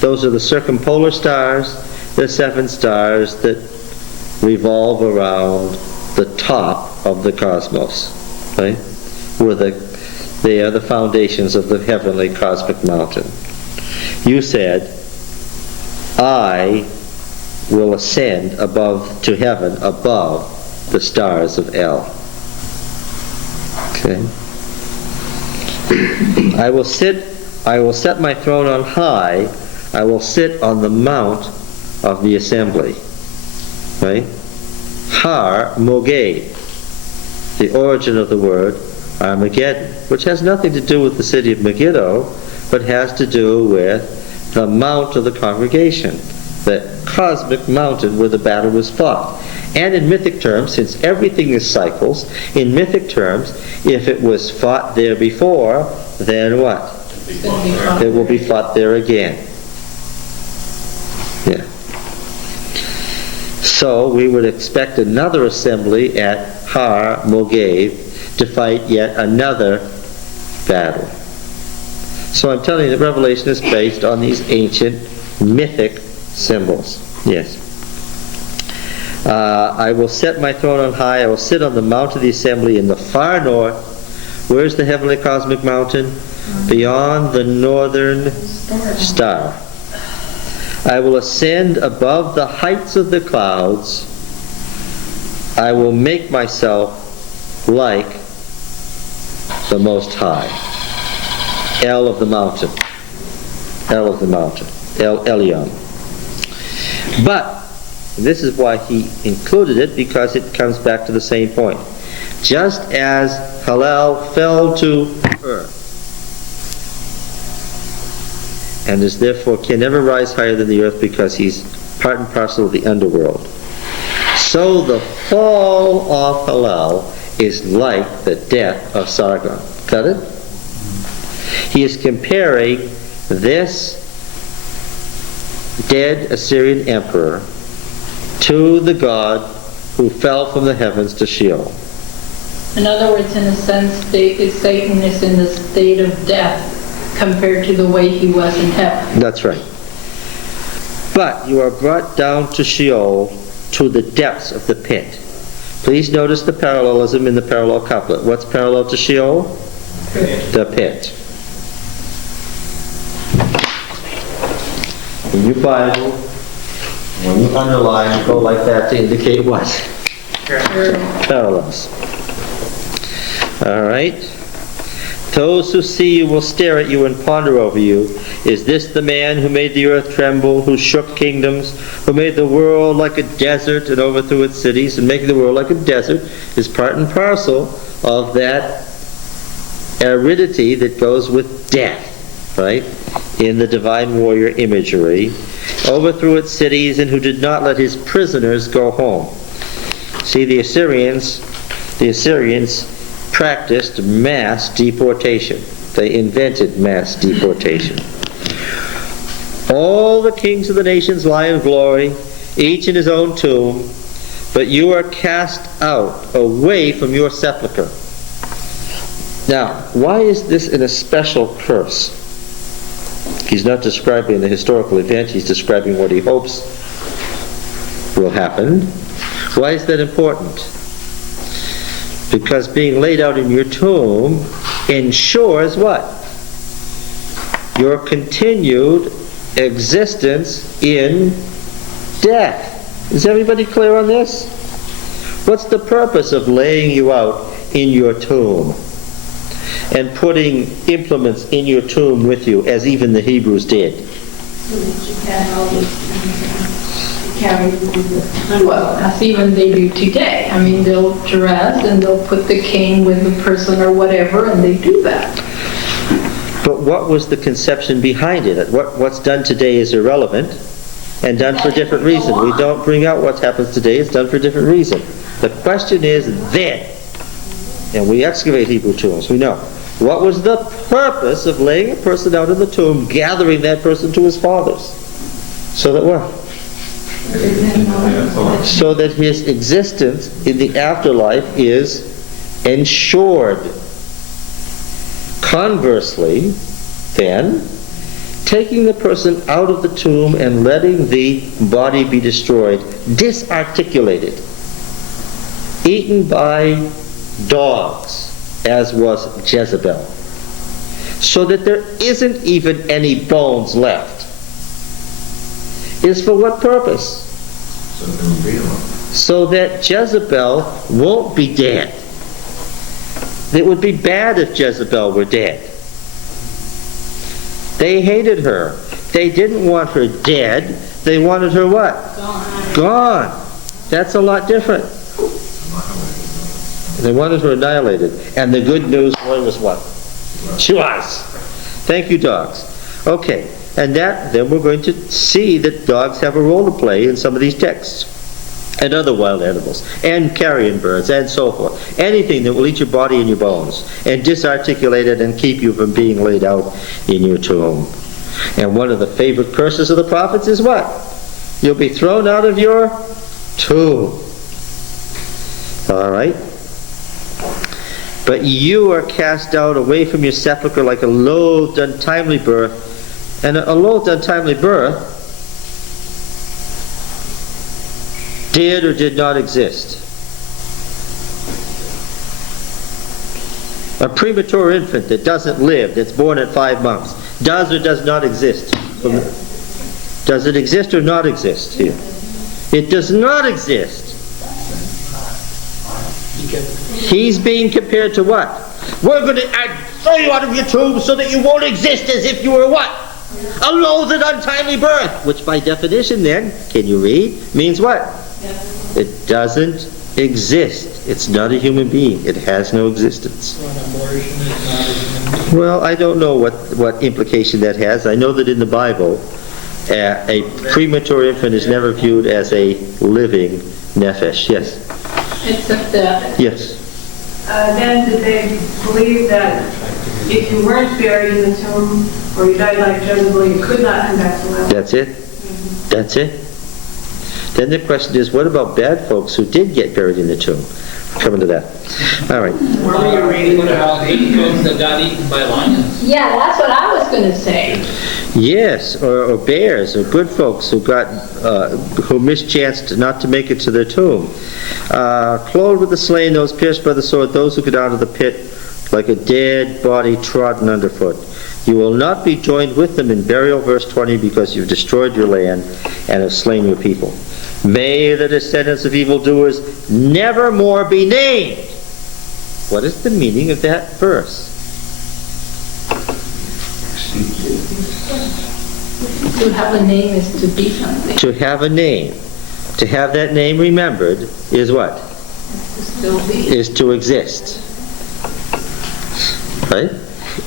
Those are the circumpolar stars, the 7 stars that revolve around the top of the cosmos, right? They are the foundations of the heavenly cosmic mountain. You said, I will ascend to heaven above the stars of El. Okay? I will set my throne on high. I will sit on the mount of the assembly. Right? Har Moged, the origin of the word Armageddon, which has nothing to do with the city of Megiddo, but has to do with the mount of the congregation, the cosmic mountain where the battle was fought. And in mythic terms, since everything is cycles, in mythic terms, if it was fought there before, then what? It will be fought there again. Yeah. So we would expect another assembly at Har Moged to fight yet another battle. So I'm telling you that Revelation is based on these ancient mythic symbols. Yes. I will set my throne on high. I will sit on the mount of the assembly in the far north. Where's the heavenly cosmic mountain? Beyond the northern star. I will ascend above the heights of the clouds. I will make myself like the Most High. El of the mountain. El of the mountain. El Elyon. But this is why he included it, because it comes back to the same point. Just as Hallel fell to earth and is therefore can never rise higher than the earth because he's part and parcel of the underworld, so the fall of Hallel is like the death of Sargon. Got it? He is comparing this dead Assyrian emperor to the God who fell from the heavens to Sheol. In other words, in a sense, Satan is in the state of death compared to the way he was in heaven. That's right. But you are brought down to Sheol, to the depths of the pit. Please notice the parallelism in the parallel couplet. What's parallel to Sheol? Pit. The pit. In your Bible, when you underline, go like that to indicate what? Parallels. All right. Those who see you will stare at you and ponder over you. Is this the man who made the earth tremble, who shook kingdoms, who made the world like a desert and overthrew its cities? And making the world like a desert is part and parcel of that aridity that goes with death, right? In the divine warrior imagery. Overthrew its cities, and who did not let his prisoners go home. See, the Assyrians practiced mass deportation. They invented mass deportation. All the kings of the nations lie in glory, each in his own tomb, but you are cast out away from your sepulchre. Now, why is this an especial curse? He's not describing the historical event, he's describing what he hopes will happen. Why is that important? Because being laid out in your tomb ensures what? Your continued existence in death. Is everybody clear on this? What's the purpose of laying you out in your tomb and putting implements in your tomb with you, as even the Hebrews did? Well, that's even they do today. I mean, they'll dress and they'll put the king with the person or whatever, and they do that. But what was the conception behind it? What's done today is irrelevant and done for a different reason. We don't bring out what happens today. It's done for a different reason. The question is then, and we excavate Hebrew tombs, we know. What was the purpose of laying a person out in the tomb, gathering that person to his fathers? So that what? So that his existence in the afterlife is ensured. Conversely, then, taking the person out of the tomb and letting the body be destroyed, disarticulated, eaten by dogs, as was Jezebel, so that there isn't even any bones left, is for what purpose? So that Jezebel won't be dead. It would be bad if Jezebel were dead. They hated her. They didn't want her dead. They wanted her what? Gone. That's a lot different. They wanted her annihilated. And the good news was what? She was. Thank you, dogs. Okay. And then we're going to see that dogs have a role to play in some of these texts. And other wild animals. And carrion birds and so forth. Anything that will eat your body and your bones. And disarticulate it and keep you from being laid out in your tomb. And one of the favorite curses of the prophets is what? You'll be thrown out of your tomb. All right? But you are cast out away from your sepulchre like a loathed, untimely birth. And a loathed, untimely birth did or did not exist. A premature infant that doesn't live, that's born at 5 months, does or does not exist. Does it exist or not exist here? It does not exist. He's being compared to what? We're going to throw you out of your tomb so that you won't exist as if you were what? A loathed, untimely birth. Which by definition then, can you read, means what? It doesn't exist. It's not a human being. It has no existence. So an abortion is not a human being? Well, I don't know what implication that has. I know that in the Bible, a premature infant is never viewed as a living nephesh. Yes? Except that. Yes. Then did they believe that if you weren't buried in the tomb or you died like Jezebel, you could not come back to life? That's it? That's it? Then the question is, what about bad folks who did get buried in the tomb? Coming to that. All right. Where were you reading about angels that got eaten by lions? Yeah, that's what I was going to say. Yes, or bears, or good folks who got who mischanced not to make it to their tomb. Clothed with the slain, those pierced by the sword, those who get out of the pit like a dead body trodden underfoot. You will not be joined with them in burial, verse 20, because you've destroyed your land and have slain your people. May the descendants of evildoers never more be named. What is the meaning of that verse? To have a name is to be something. To have a name. To have that name remembered is what? To still be. Is to exist. Right?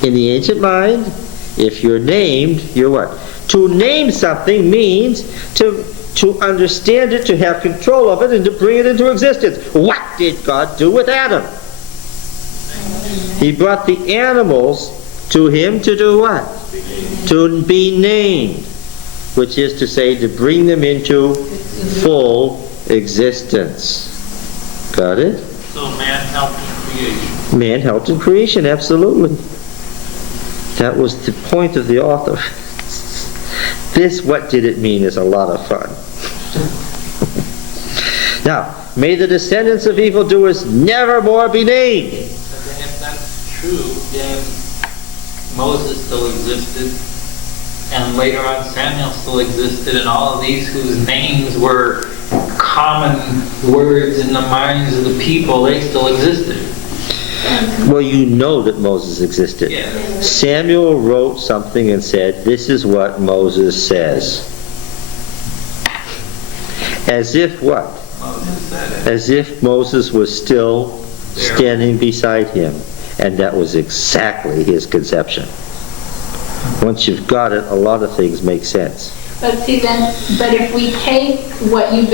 In the ancient mind, if you're named, you're what? To name something means to understand it, to have control of it, and to bring it into existence. What did God do with Adam? He brought the animals to him to do what? To be named, which is to say, to bring them into full existence. Got it? So man helped in creation. Man helped in creation, absolutely. That was the point of the author. This, what did it mean, is a lot of fun. Now, may the descendants of evildoers never more be named. But then if that's true, then Moses still existed, and later on Samuel still existed, and all of these whose names were common words in the minds of the people, they still existed. Well, you know that Moses existed. Yeah. Samuel wrote something and said, this is what Moses says. As if what? Moses said it. As if Moses was still standing beside him. And that was exactly his conception. Once you've got it, a lot of things make sense. But see then, but if we take what you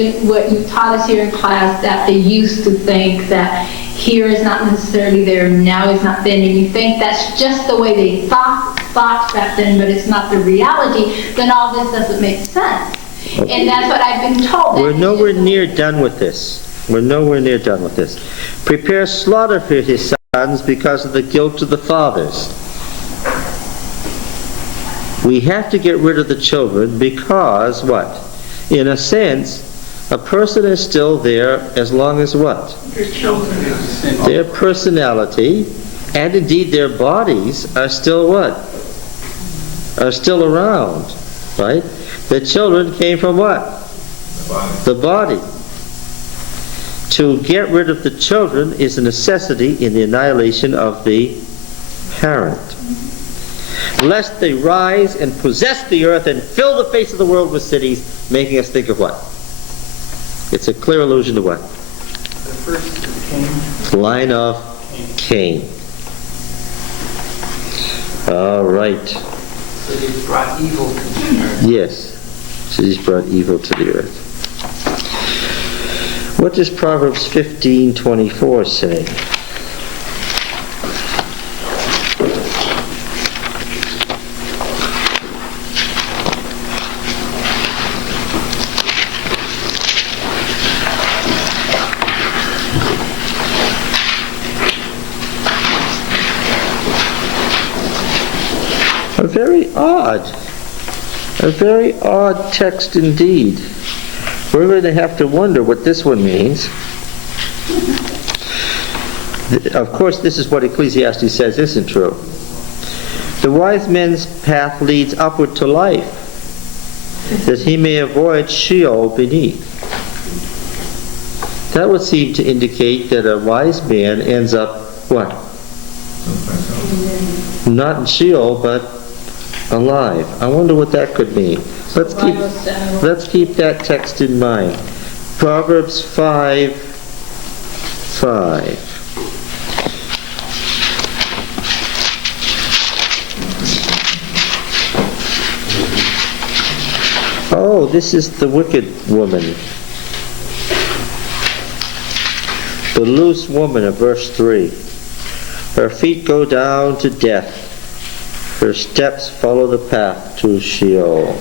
taught us here in class, that they used to think that here is not necessarily there, now is not then, and you think that's just the way they thought back then, but it's not the reality, then all this doesn't make sense. And that's what I've been told. We're nowhere near done with this. We're nowhere near done with this. Prepare slaughter for his sons because of the guilt of the fathers. We have to get rid of the children because what? In a sense, a person is still there as long as what? Their personality, and indeed their bodies, are still what? Are still around, right? The children came from what? The body. To get rid of the children is a necessity in the annihilation of the parent. Lest they rise and possess the earth and fill the face of the world with cities, making us think of what? It's a clear allusion to what? The first Cain. Line of Cain. All right. So he brought evil to the earth. Yes. Cities brought evil to the earth. What does Proverbs 15:24 say? A very odd text indeed. We're going to have to wonder what this one means. Of course, this is what Ecclesiastes says isn't true. The wise man's path leads upward to life, that he may avoid Sheol beneath. That would seem to indicate that a wise man ends up what? Not in Sheol, but alive. I wonder what that could mean. Let's keep that text in mind. Proverbs 5:5. Oh, this is the wicked woman. The loose woman of verse 3. Her feet go down to death. Her steps follow the path to Sheol.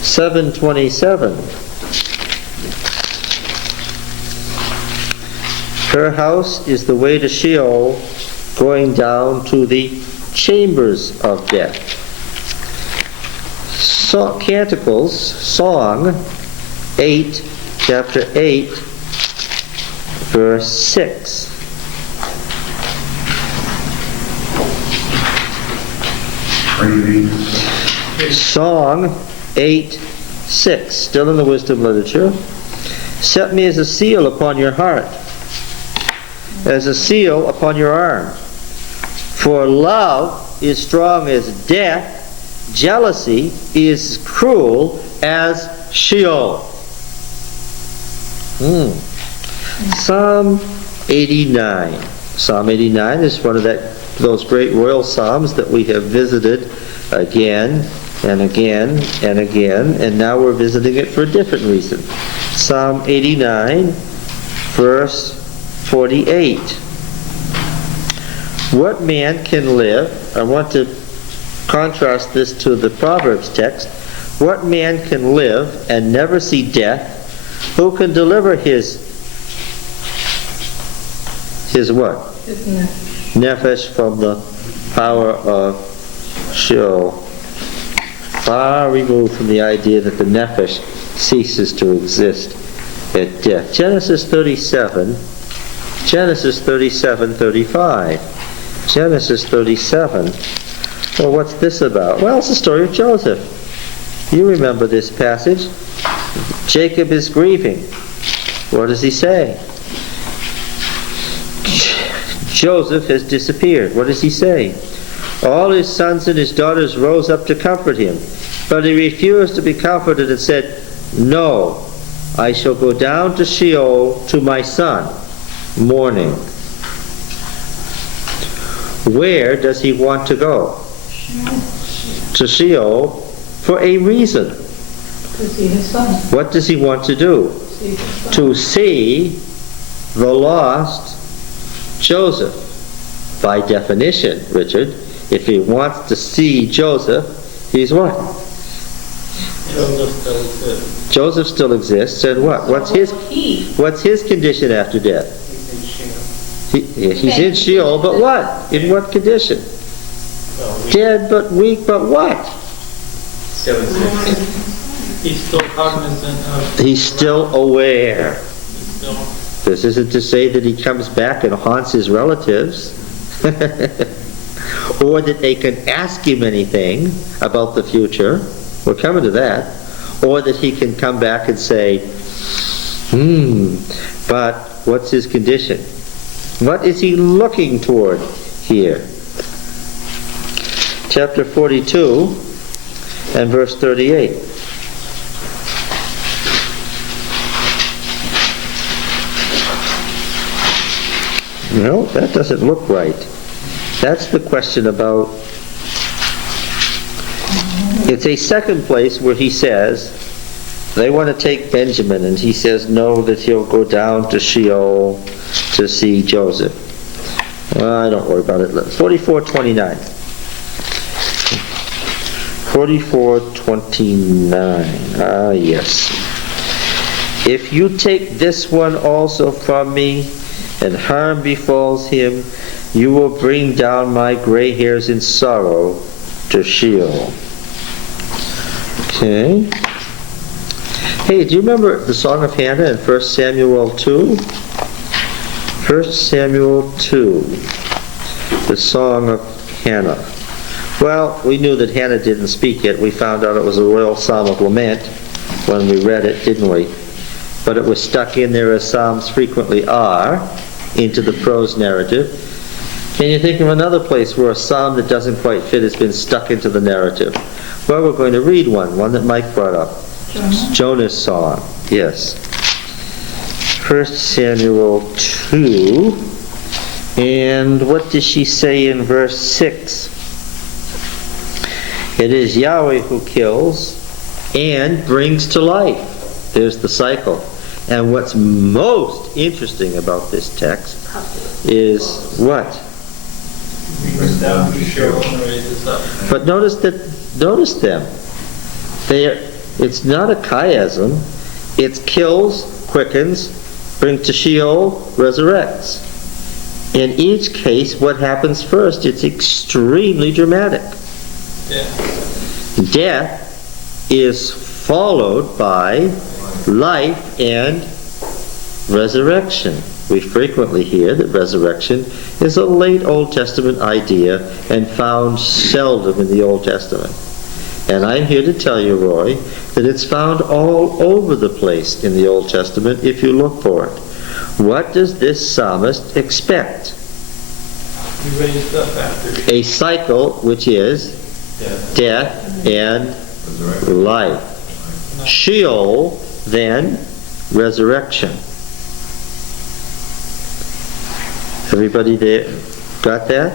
7:27. Her house is the way to Sheol, going down to the chambers of death. Canticles, Song 8, chapter 8, verse 6. Song 8:6, still in the wisdom literature. Set me as a seal upon your heart, as a seal upon your arm. For love is strong as death, jealousy is cruel as Sheol. Psalm 89. Psalm 89 is one of those great royal psalms that we have visited again and again and again, and now we're visiting it for a different reason. Psalm 89, verse 48. What man can live? I want to contrast this to the Proverbs text. What man can live and never see death? Who can deliver his what? Nephesh from the power of Sheol. Far removed from the idea that the Nephesh ceases to exist at death. Genesis 37:35. Genesis 37. Well, what's this about? Well, it's the story of Joseph. You remember this passage. Jacob is grieving. What does he say? Joseph has disappeared. What does he say? All his sons and his daughters rose up to comfort him, but he refused to be comforted and said, "No, I shall go down to Sheol to my son, mourning." Where does he want to go? To Sheol for a reason. To see his son. What does he want to do? To see the lost Joseph. By definition, Richard, if he wants to see Joseph, he's what? Joseph still exists, and what? What's his condition after death? He's in Sheol, but what? In what condition? Dead, but weak, but what? Still exists. He's still cognizant of... He's still aware. Still... This isn't to say that he comes back and haunts his relatives, or that they can ask him anything about the future. We're coming to that. Or that he can come back and say, but what's his condition? What is he looking toward here? Chapter 42 and verse 38. No, that doesn't look right. That's the question about... It's a second place where he says, they want to take Benjamin, and he says no, that he'll go down to Sheol to see Joseph. Don't worry about it. 44:29. 44:29. Ah, yes. If you take this one also from me, and harm befalls him, you will bring down my gray hairs in sorrow to Sheol. Okay. Hey, do you remember the Song of Hannah in 1 Samuel 2? 1 Samuel 2. The Song of Hannah. Well, we knew that Hannah didn't speak it. We found out it was a royal psalm of lament when we read it, didn't we? But it was stuck in there, as psalms frequently are, into the prose narrative. Can you think of another place where a psalm that doesn't quite fit has been stuck into the narrative? Well, we're going to read one that Mike brought up. Jonah's song, yes. 1 Samuel 2, and what does she say in verse 6? It is Yahweh who kills and brings to life. There's the cycle. And what's most interesting about this text is what? He goes down to Sheol and raises up. But notice them. It's not a chiasm. It's kills, quickens, brings to Sheol, resurrects. In each case, what happens first? It's extremely dramatic. Death is followed by life and resurrection. We frequently hear that resurrection is a late Old Testament idea and found seldom in the Old Testament. And I'm here to tell you, Roy, that it's found all over the place in the Old Testament if you look for it. What does this psalmist expect? He raised up after A cycle which is death and life. Sheol, then resurrection. Everybody there got that?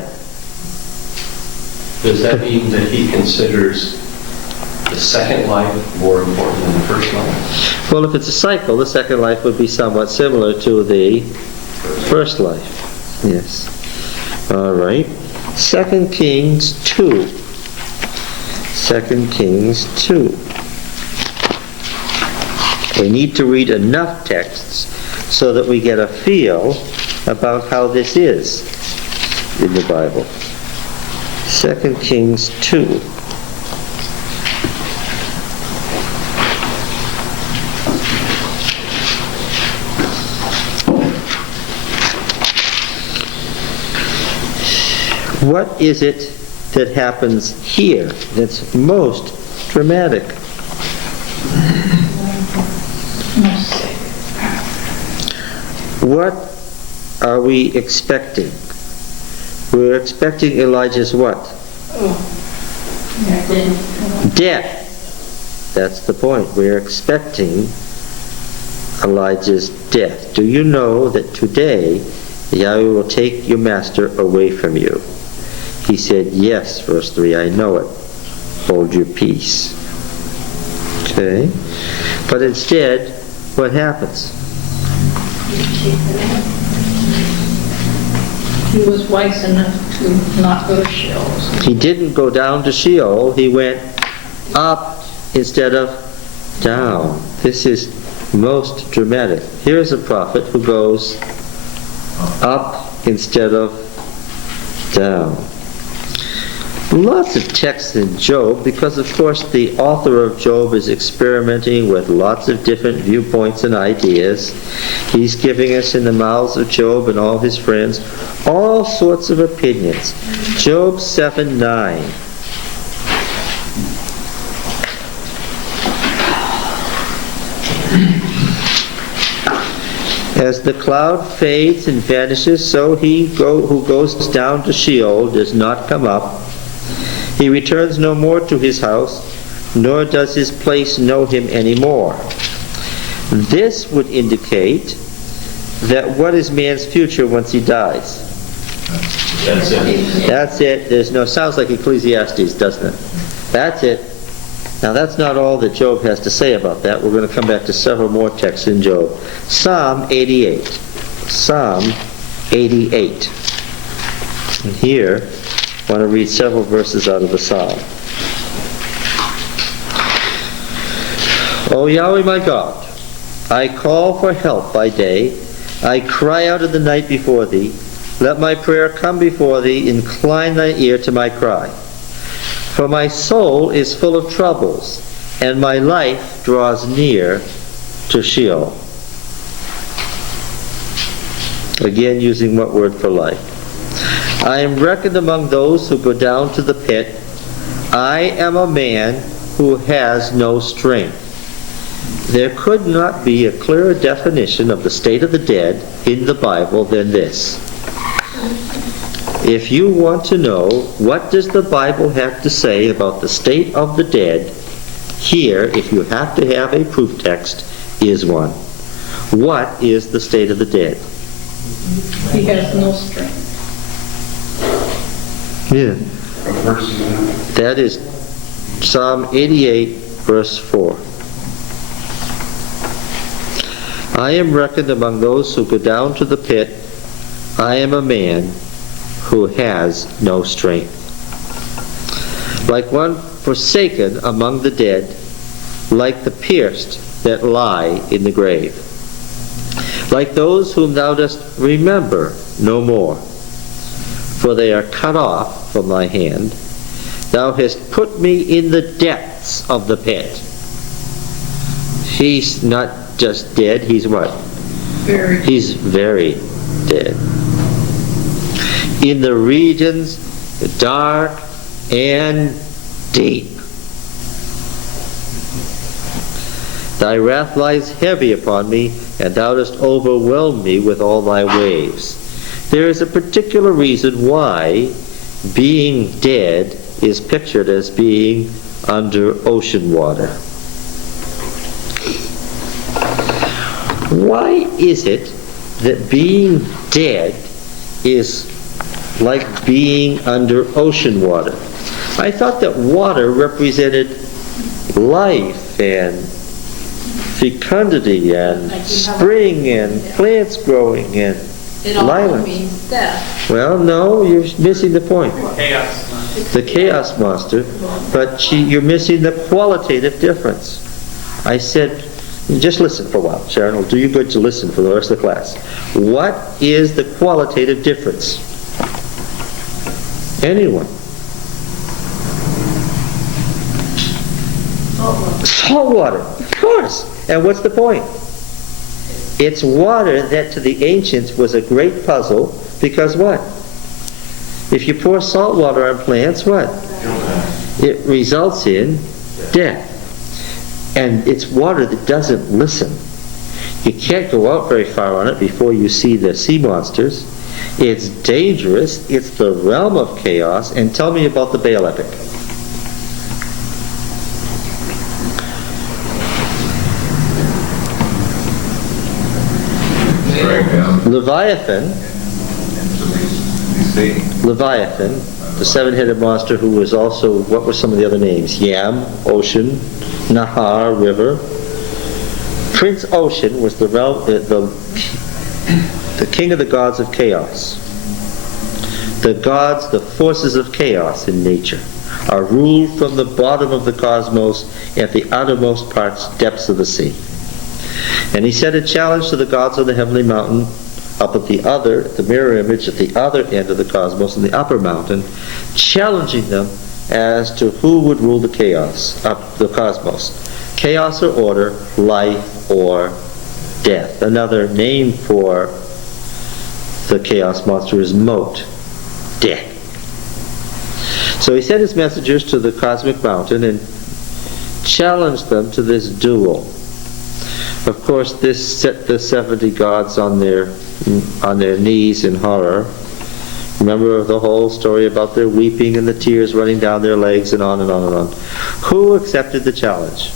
Does that mean that he considers the second life more important than the first life? Well, if it's a cycle, the second life would be somewhat similar to the first life. Yes. All right. 2 Kings 2. 2 Kings 2. We need to read enough texts so that we get a feel about how this is in the Bible. 2 Kings 2. What is it that happens here that's most dramatic? What are we expecting? We're expecting Elijah's what? Death. That's the point. We're expecting Elijah's death. Do you know that today Yahweh will take your master away from you? He said, yes, verse 3, I know it. Hold your peace. Okay? But instead, what happens? He was wise enough to not go to Sheol. He didn't go down to Sheol, he went up instead of down. This is most dramatic. Here's a prophet who goes up instead of down. Lots of texts in Job, because of course the author of Job is experimenting with lots of different viewpoints and ideas. He's giving us in the mouths of Job and all his friends all sorts of opinions. Job 7:9. As the cloud fades and vanishes, so who goes down to Sheol does not come up. He returns no more to his house, nor does his place know him anymore. This would indicate that what is man's future once he dies? That's it. That's it. There's no, sounds like Ecclesiastes, doesn't it? That's it. Now that's not all that Job has to say about that. We're going to come back to several more texts in Job. Psalm 88. Psalm 88. And here, I want to read several verses out of the Psalm. O Yahweh my God, I call for help by day. I cry out in the night before thee. Let my prayer come before thee. Incline thy ear to my cry. For my soul is full of troubles, and my life draws near to Sheol. Again, using what word for life? I am reckoned among those who go down to the pit. I am a man who has no strength. There could not be a clearer definition of the state of the dead in the Bible than this. If you want to know what does the Bible have to say about the state of the dead, here, if you have to have a proof text, is one. What is the state of the dead? He has no strength. Yeah. That is Psalm 88, verse 4. I am reckoned among those who go down to the pit. I am a man who has no strength. Like one forsaken among the dead, like the pierced that lie in the grave. Like those whom thou dost remember no more, for they are cut off from thy hand. Thou hast put me in the depths of the pit. He's not just dead, he's what? He's very dead. In the regions dark and deep. Thy wrath lies heavy upon me, and thou dost overwhelm me with all thy waves. There is a particular reason why being dead is pictured as being under ocean water. Why is it that being dead is like being under ocean water? I thought that water represented life and fecundity and spring and plants growing and It also lilacs. means death. Well, no, you're missing the point. Chaos. The chaos monster, but you're missing the qualitative difference. I said, just listen for a while, Sharon. It'll do you good to listen for the rest of the class. What is the qualitative difference? Anyone? Salt water, of course. And what's the point? It's water that to the ancients was a great puzzle, because what? If you pour salt water on plants, what? It results in death. And it's water that doesn't listen. You can't go out very far on it before you see the sea monsters. It's dangerous. It's the realm of chaos. And tell me about the Baal epic. Leviathan, the seven-headed monster who was also, what were some of the other names? Yam, ocean, Nahar, river. Prince Ocean was the king of the gods of chaos. The gods, the forces of chaos in nature, are ruled from the bottom of the cosmos at the outermost parts, depths of the sea. And he set a challenge to the gods of the heavenly mountain up at the mirror image at the other end of the cosmos in the upper mountain, challenging them as to who would rule the cosmos. Chaos or order, life or death. Another name for the chaos monster is Mot, death. So he sent his messengers to the cosmic mountain and challenged them to this duel. Of course, this set the 70 gods on their knees in horror. Remember the whole story about their weeping and the tears running down their legs and on and on and on. Who accepted the challenge?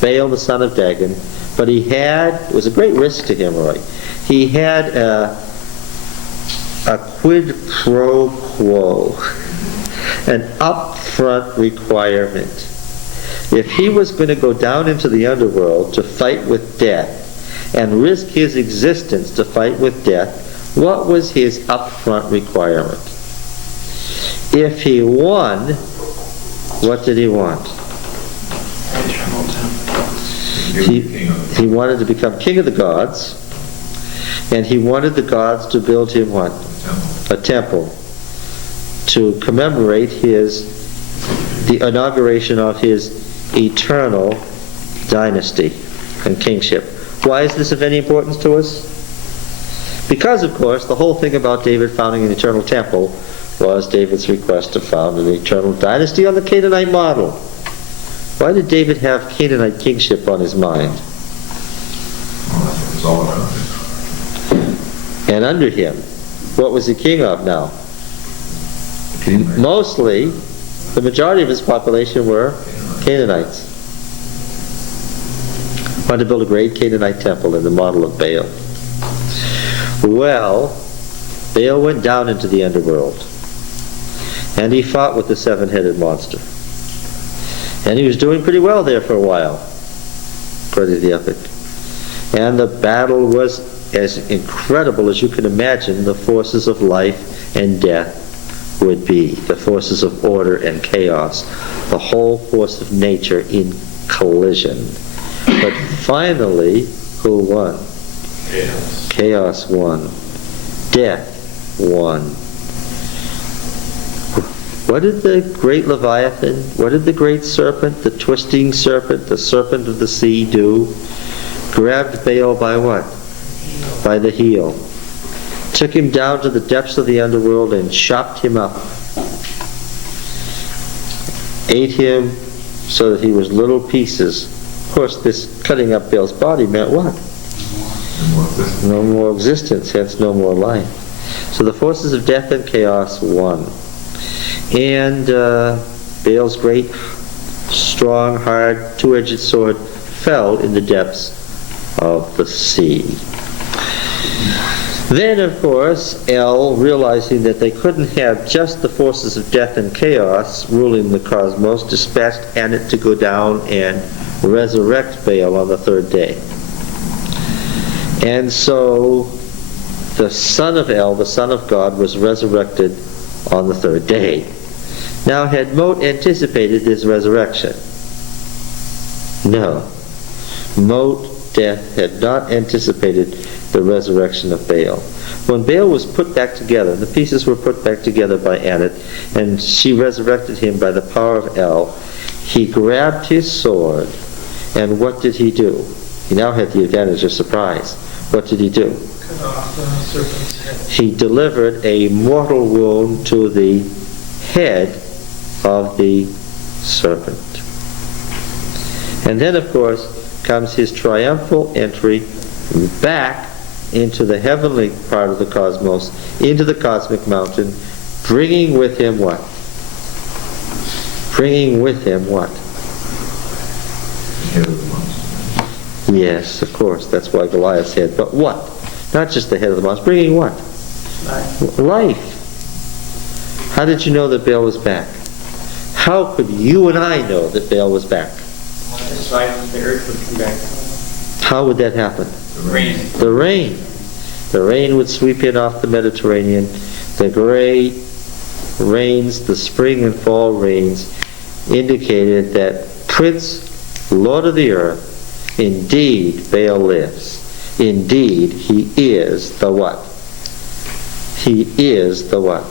Baal, the son of Dagon. But it was a great risk to him, right? He had a quid pro quo, an upfront requirement. If he was going to go down into the underworld to fight with death and risk his existence to fight with death, what was his upfront requirement? If he won, what did he want? He wanted to become king of the gods, and he wanted the gods to build him what? A temple to commemorate the inauguration of his eternal dynasty and kingship. Why is this of any importance to us? Because, of course, the whole thing about David founding an eternal temple was David's request to found an eternal dynasty on the Canaanite model. Why did David have Canaanite kingship on his mind? Well, that's what it's all about. And under him, what was he king of now? Mostly, the majority of his population were Canaanites. Wanted to build a great Canaanite temple in the model of Baal. Well, Baal went down into the underworld, and he fought with the seven-headed monster. And he was doing pretty well there for a while, according to the epic. And the battle was as incredible as you can imagine the forces of life and death would be, the forces of order and chaos, the whole force of nature in collision. But finally, who won? Chaos won. Death won. What did the great Leviathan, what did the great serpent, the twisting serpent, the serpent of the sea do? Grabbed Baal by what? By the heel. Took him down to the depths of the underworld and chopped him up. Ate him so that he was little pieces. Of course, this cutting up Baal's body meant what? No more existence, hence no more life. So the forces of death and chaos won. And Baal's great, strong, hard, two-edged sword fell in the depths of the sea. Then, of course, El, realizing that they couldn't have just the forces of death and chaos ruling the cosmos, dispatched Anet to go down and resurrect Baal on the third day. And so the son of El, the son of God, was resurrected on the third day. Now, had Mot anticipated this resurrection? No. Mot, death, had not anticipated the resurrection of Baal. When Baal was put back together, the pieces were put back together by Anet, and she resurrected him by the power of El, he grabbed his sword, and what did he do? He now had the advantage of surprise. What did he do? Cut off the serpent's head. He delivered a mortal wound to the head of the serpent. And then, of course, comes his triumphal entry back into the heavenly part of the cosmos, into the cosmic mountain, bringing with him what? Bringing with him what? Yes, of course, that's why Goliath said, but what? Not just the head of the monster, bringing what? Life. How did you know that Baal was back? How could you and I know that Baal was back? His life, the earth would come back. How would that happen? Rain. The rain. The rain would sweep in off the Mediterranean. The great rains, the spring and fall rains, indicated that Prince, Lord of the earth, indeed Baal lives. Indeed, he is the what? He is the what?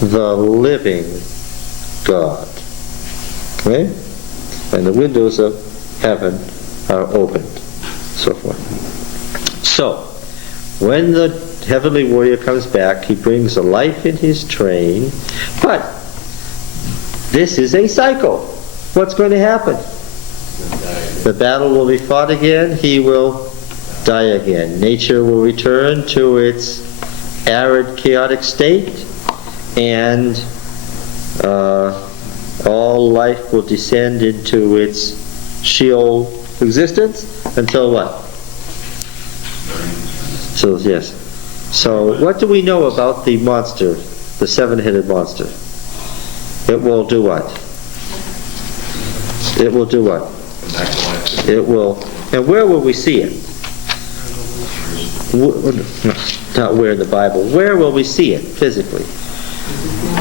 The living God. Okay? And the windows of heaven are opened. So forth. So, when the heavenly warrior comes back, he brings a life in his train, but this is a cycle. What's going to happen? The battle will be fought again, he will die again. Nature will return to its arid, chaotic state, and all life will descend into its Sheol existence until what? So, yes. So, what do we know about the monster, the seven-headed monster? It will do what? It will do what? It will, and where will we see it? Not where in the Bible. Where will we see it physically?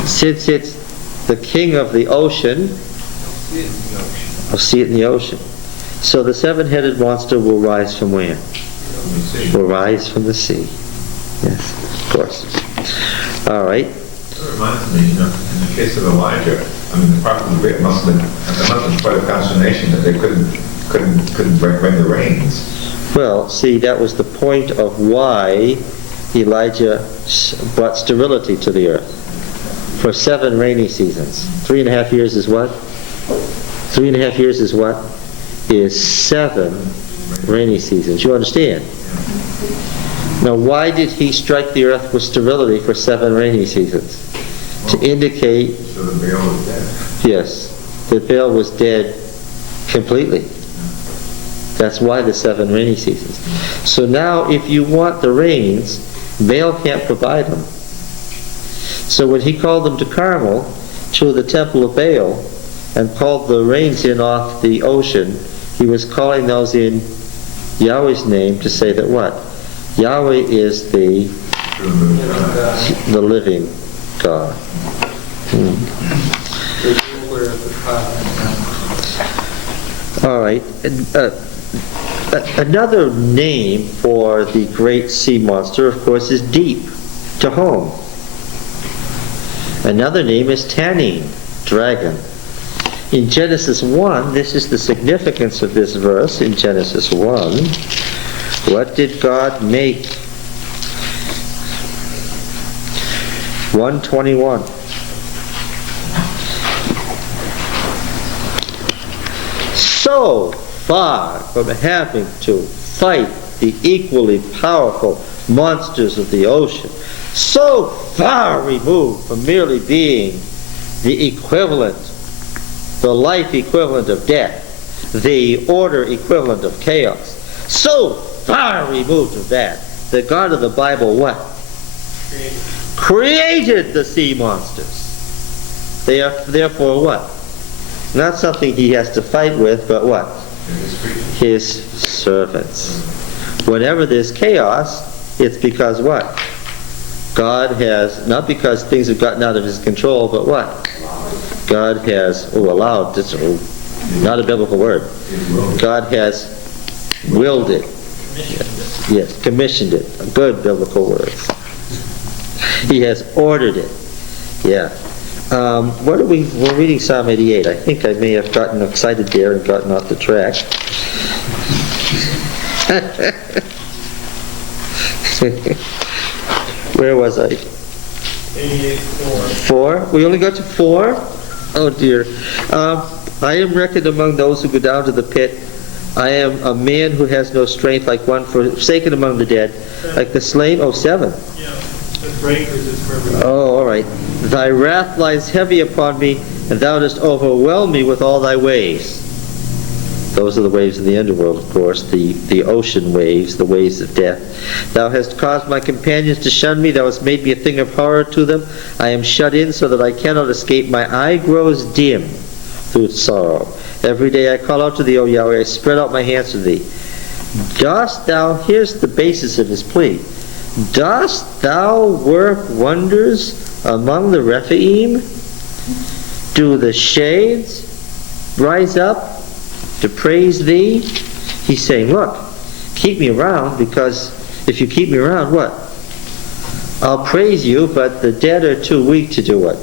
Since it's the king of the ocean, I'll see it in the ocean. So the seven-headed monster will rise from where? Will rise from the sea. Yes, of course. All right. It reminds me, in the case of Elijah, I mean, the prophet must have been quite a consternation that they couldn't bring the rains. Well, see, that was the point of why Elijah brought sterility to the earth. For 7 rainy seasons. 3.5 years is what? 3.5 years is what? Is 7 rainy seasons. You understand? Now, why did he strike the earth with sterility for 7 rainy seasons? To indicate, So the Baal was dead. yes, that Baal was dead completely. That's why the 7 rainy seasons. So now, if you want the rains, Baal can't provide them. So when he called them to Carmel, to the temple of Baal, and called the rains in off the ocean, he was calling those in Yahweh's name to say that what? Yahweh is the living God. All right. Another name for the great sea monster, of course, is deep, Tehom. Another name is Tannin, dragon. In Genesis 1, this is the significance of this verse in Genesis 1. What did God make? 1:21. So far from having to fight the equally powerful monsters of the ocean, so far removed from merely being the equivalent, the life equivalent of death, the order equivalent of chaos, so far removed of that, the God of the Bible what? Created the sea monsters. They are therefore what? Not something he has to fight with, but what? His servants. Whenever there's chaos, it's because what? God has, not because things have gotten out of his control, but what? God has, allowed, this not a biblical word. God has willed it. Yes, commissioned it. A good biblical word. He has ordered it. Yeah. What are we're reading Psalm 88. I think I may have gotten excited there and gotten off the track. Where was I? 4. We only got to 4? Oh dear. I am reckoned among those who go down to the pit. I am a man who has no strength, like one forsaken among the dead, like the slain. 7. Oh, all right. Thy wrath lies heavy upon me, and thou dost overwhelm me with all thy waves. Those are the waves of the underworld, of course, the ocean waves, the waves of death. Thou hast caused my companions to shun me. Thou hast made me a thing of horror to them. I am shut in so that I cannot escape. My eye grows dim through sorrow. Every day I call out to thee, O Yahweh. I spread out my hands to thee. Dost thou, here's the basis of his plea, Dost thou work wonders among the Rephaim? Do the shades rise up to praise thee? He's saying, look, keep me around, because if you keep me around, what? I'll praise you, but the dead are too weak to do what?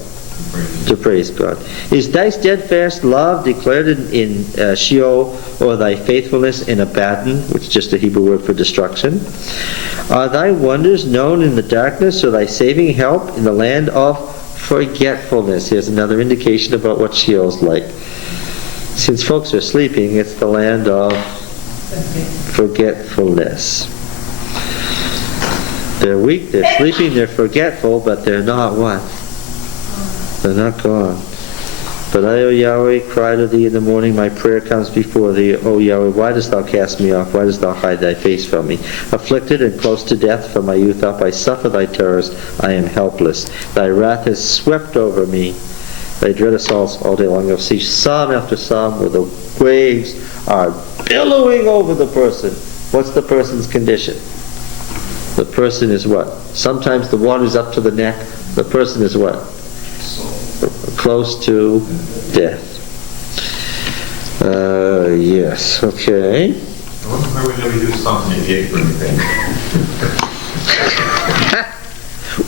To praise God. Is thy steadfast love declared in Sheol, or thy faithfulness in Abaddon, which is just a Hebrew word for destruction? Are thy wonders known in the darkness, or thy saving help in the land of forgetfulness? Here's another indication about what Sheol's like. Since folks are sleeping, it's the land of forgetfulness. They're weak, they're sleeping, they're forgetful, but they're not what? They're not gone. But I, O Yahweh, cry to thee in the morning, my prayer comes before thee. O Yahweh, why dost thou cast me off? Why dost thou hide thy face from me? Afflicted and close to death from my youth up, I suffer thy terrors, I am helpless. Thy wrath has swept over me, thy dread assaults all day long. You'll see psalm after psalm where the waves are billowing over the person. What's the person's condition? The person is what? Sometimes the water's up to the neck. The person is what? Close to death. Yes, okay. I wonder why we never use Psalm 88 for anything.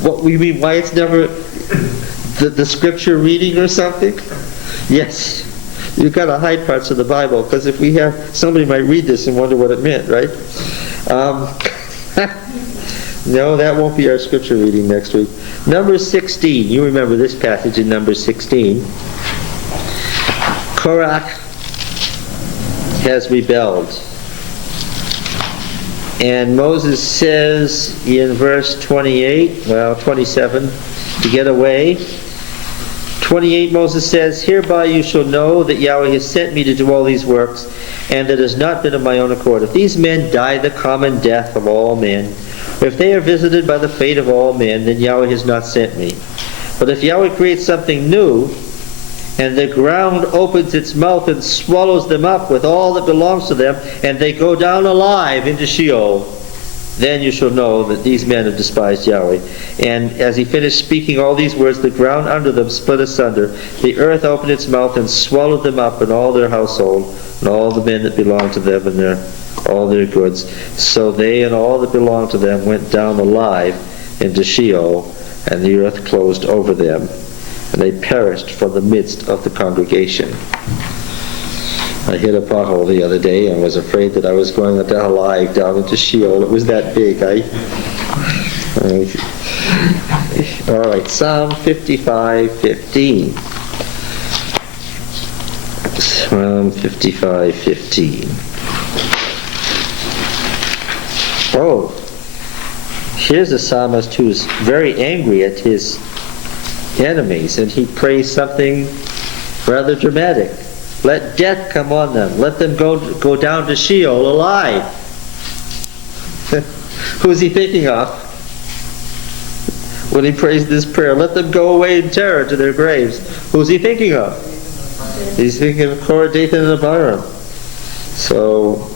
What we mean, why it's never the scripture reading or something? Yes. You've got to hide parts of the Bible, because if we have, somebody might read this and wonder what it meant, right? No, that won't be our scripture reading next week. Numbers 16. You remember this passage in Numbers 16. Korach has rebelled. And Moses says in verse 27, to get away. 28, Moses says, hereby you shall know that Yahweh has sent me to do all these works, and that it has not been of my own accord. If these men die the common death of all men, or if they are visited by the fate of all men, then Yahweh has not sent me. But if Yahweh creates something new, and the ground opens its mouth and swallows them up with all that belongs to them, and they go down alive into Sheol, then you shall know that these men have despised Yahweh. And as he finished speaking all these words, the ground under them split asunder. The earth opened its mouth and swallowed them up, and all their household, and all the men that belonged to them, and all their goods. So they and all that belonged to them went down alive into Sheol, and the earth closed over them, and they perished from the midst of the congregation. I hit a pothole the other day and was afraid that I was going down alive down into Sheol. It was that big. All right, Psalm 55:15. Psalm 55:15. Oh, here's a psalmist who's very angry at his enemies, and he prays something rather dramatic. Let death come on them. Let them go down to Sheol alive. Who's he thinking of when he prays this prayer? Let them go away in terror to their graves. Who's he thinking of? He's thinking of Korah, Dathan, and Abiram. So,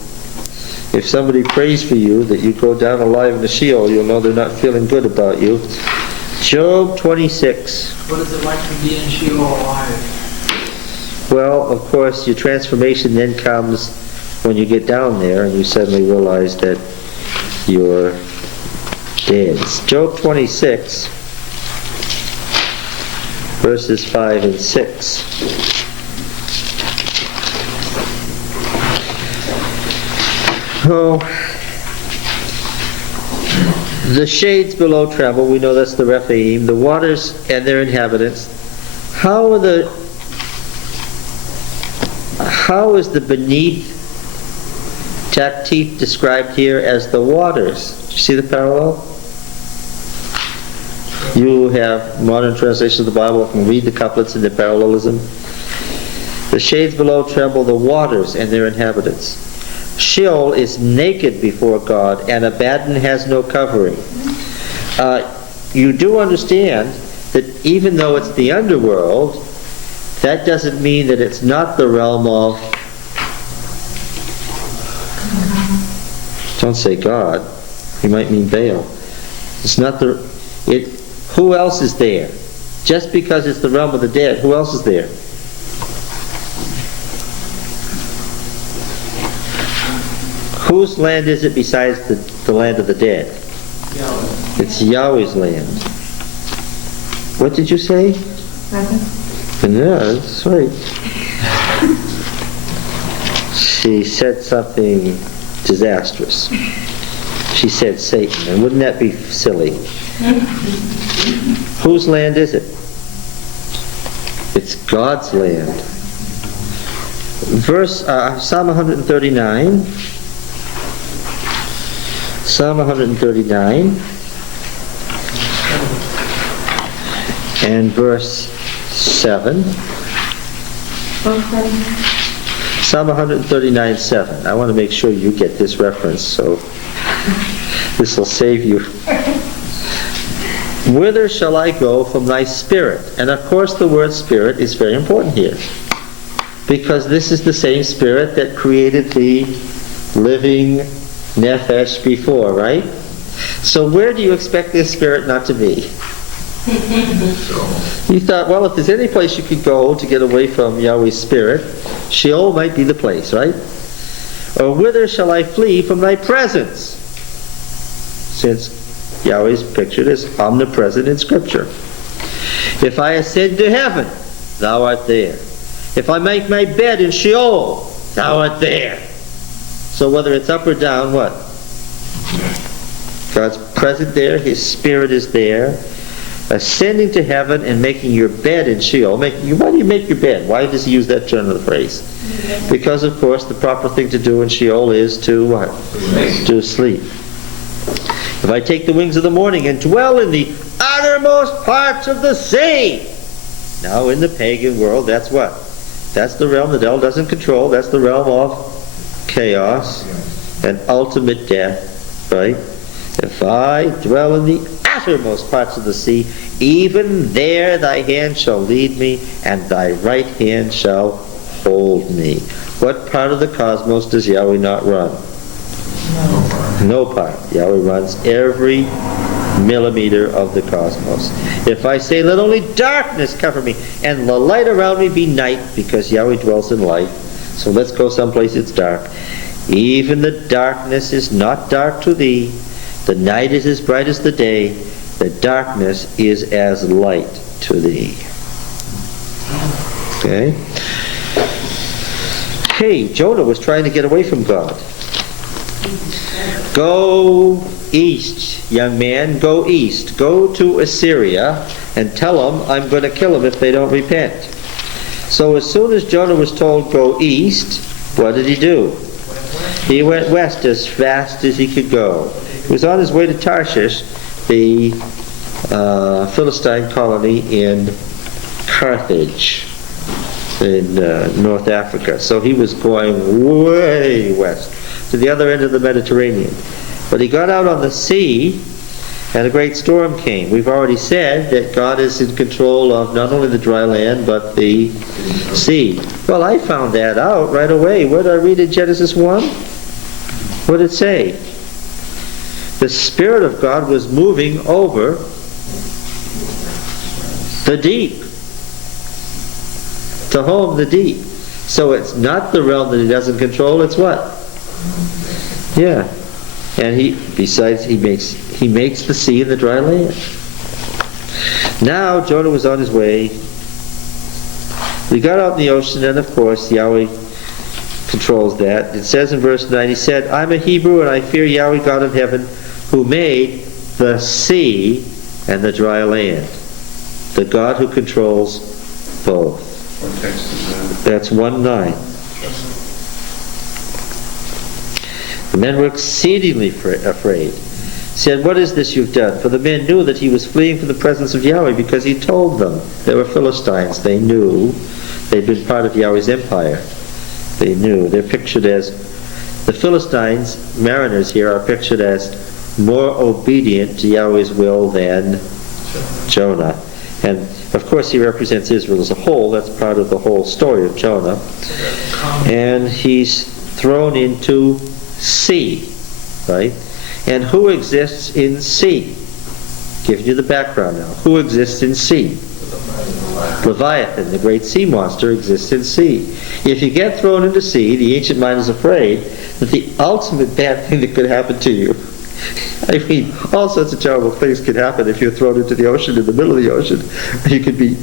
if somebody prays for you that you go down alive into Sheol, you'll know they're not feeling good about you. Job 26. What is it like to be in Sheol alive? Well, of course, your transformation then comes when you get down there and you suddenly realize that you're dead. Job 26, verses 5 and 6. Oh, the shades below tremble. We know that's the Rephaim. The waters and their inhabitants. How is the beneath Taktif described here as the waters? Do you see the parallel? You have modern translations of the Bible, can read the couplets in the parallelism. The shades below tremble, the waters and their inhabitants. Sheol is naked before God, and Abaddon has no covering. You do understand that even though it's the underworld, that doesn't mean that it's not the realm of, don't say God, you might mean Baal. It's not who else is there? Just because it's the realm of the dead, who else is there? Whose land is it besides the land of the dead? Yahweh. It's Yahweh's land. What did you say? Nothing. Yeah, that's right. She said something disastrous. She said Satan, and wouldn't that be silly? Whose land is it? It's God's land. Psalm 139. Psalm 139 and verse 7. Psalm 139, 7. I want to make sure you get this reference, so this will save you. Whither shall I go from thy spirit? And of course the word spirit is very important here, because this is the same spirit that created the living Nephesh before, right? So where do you expect this spirit not to be? You thought, well, if there's any place you could go to get away from Yahweh's spirit, Sheol might be the place, right? Or whither shall I flee from thy presence? Since Yahweh's pictured as omnipresent in Scripture. If I ascend to heaven, thou art there. If I make my bed in Sheol, thou art there. So whether it's up or down, what? God's present there, His Spirit is there. Ascending to heaven and making your bed in Sheol. Why do you make your bed? Why does He use that turn of the phrase? Because, of course, the proper thing to do in Sheol is to what? To sleep. If I take the wings of the morning and dwell in the uttermost parts of the sea. Now, in the pagan world, that's what? That's the realm the devil doesn't control. That's the realm of chaos and ultimate death, right? If I dwell in the uttermost parts of the sea, even there thy hand shall lead me, and thy right hand shall hold me. What part of the cosmos does Yahweh not run? No part. Yahweh runs every millimeter of the cosmos. If I say, let only darkness cover me, and the light around me be night, because Yahweh dwells in light, so let's go someplace it's dark. Even the darkness is not dark to thee. The night is as bright as the day. The darkness is as light to thee. Okay? Hey, Jonah was trying to get away from God. Go east, young man, go east. Go to Assyria and tell them I'm going to kill them if they don't repent. So as soon as Jonah was told go east, what did he do? He went west as fast as he could go. He was on his way to Tarshish, the Philistine colony in Carthage in North Africa. So he was going way west to the other end of the Mediterranean. But he got out on the sea and a great storm came. We've already said that God is in control of not only the dry land but the sea. Well, I found that out right away. Where did I read in Genesis 1? What did it say? The Spirit of God was moving over the deep, to home the deep. So it's not the realm that He doesn't control, it's what? Yeah. And he makes the sea and the dry land. Now Jonah was on his way. He got out in the ocean, and of course Yahweh controls that. It says in verse 9, he said, I'm a Hebrew and I fear Yahweh God of heaven, who made the sea and the dry land. The God who controls both. What text is that? That's 1:9. The men were exceedingly afraid. Said, what is this you've done? For the men knew that he was fleeing from the presence of Yahweh, because he told them. They were Philistines. They knew they'd been part of Yahweh's empire. They knew. They're pictured as, the Philistines, mariners here, are pictured as more obedient to Yahweh's will than Jonah. And of course he represents Israel as a whole. That's part of the whole story of Jonah. And he's thrown into sea, right? And who exists in sea? Giving you the background now. Who exists in sea? Leviathan, the great sea monster, exists in sea. If you get thrown into sea, the ancient mind is afraid that the ultimate bad thing that could happen to you, I mean, all sorts of terrible things could happen if you're thrown into the ocean, in the middle of the ocean. You could be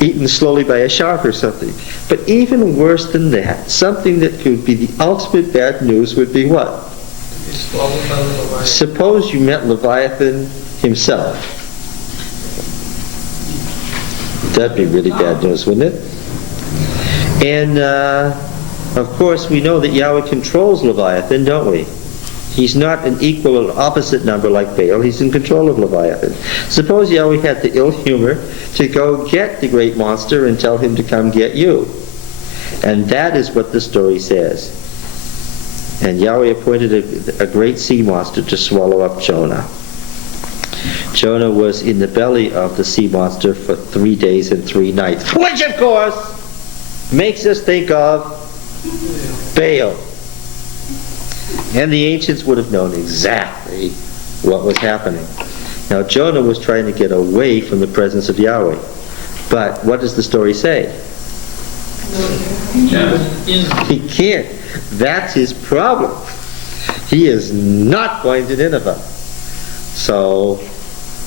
eaten slowly by a shark or something. But even worse than that, something that could be the ultimate bad news would be what? Suppose you met Leviathan himself. That'd be really bad news, wouldn't it? And, of course, we know that Yahweh controls Leviathan, don't we? He's not an equal or opposite number like Baal. He's in control of Leviathan. Suppose Yahweh had the ill humor to go get the great monster and tell him to come get you. And that is what the story says. And Yahweh appointed a great sea monster to swallow up Jonah. Jonah was in the belly of the sea monster for 3 days and 3 nights. Which, of course, makes us think of Baal. And the ancients would have known exactly what was happening. Now, Jonah was trying to get away from the presence of Yahweh. But what does the story say? He can't. That's his problem. He is not going to Nineveh. So,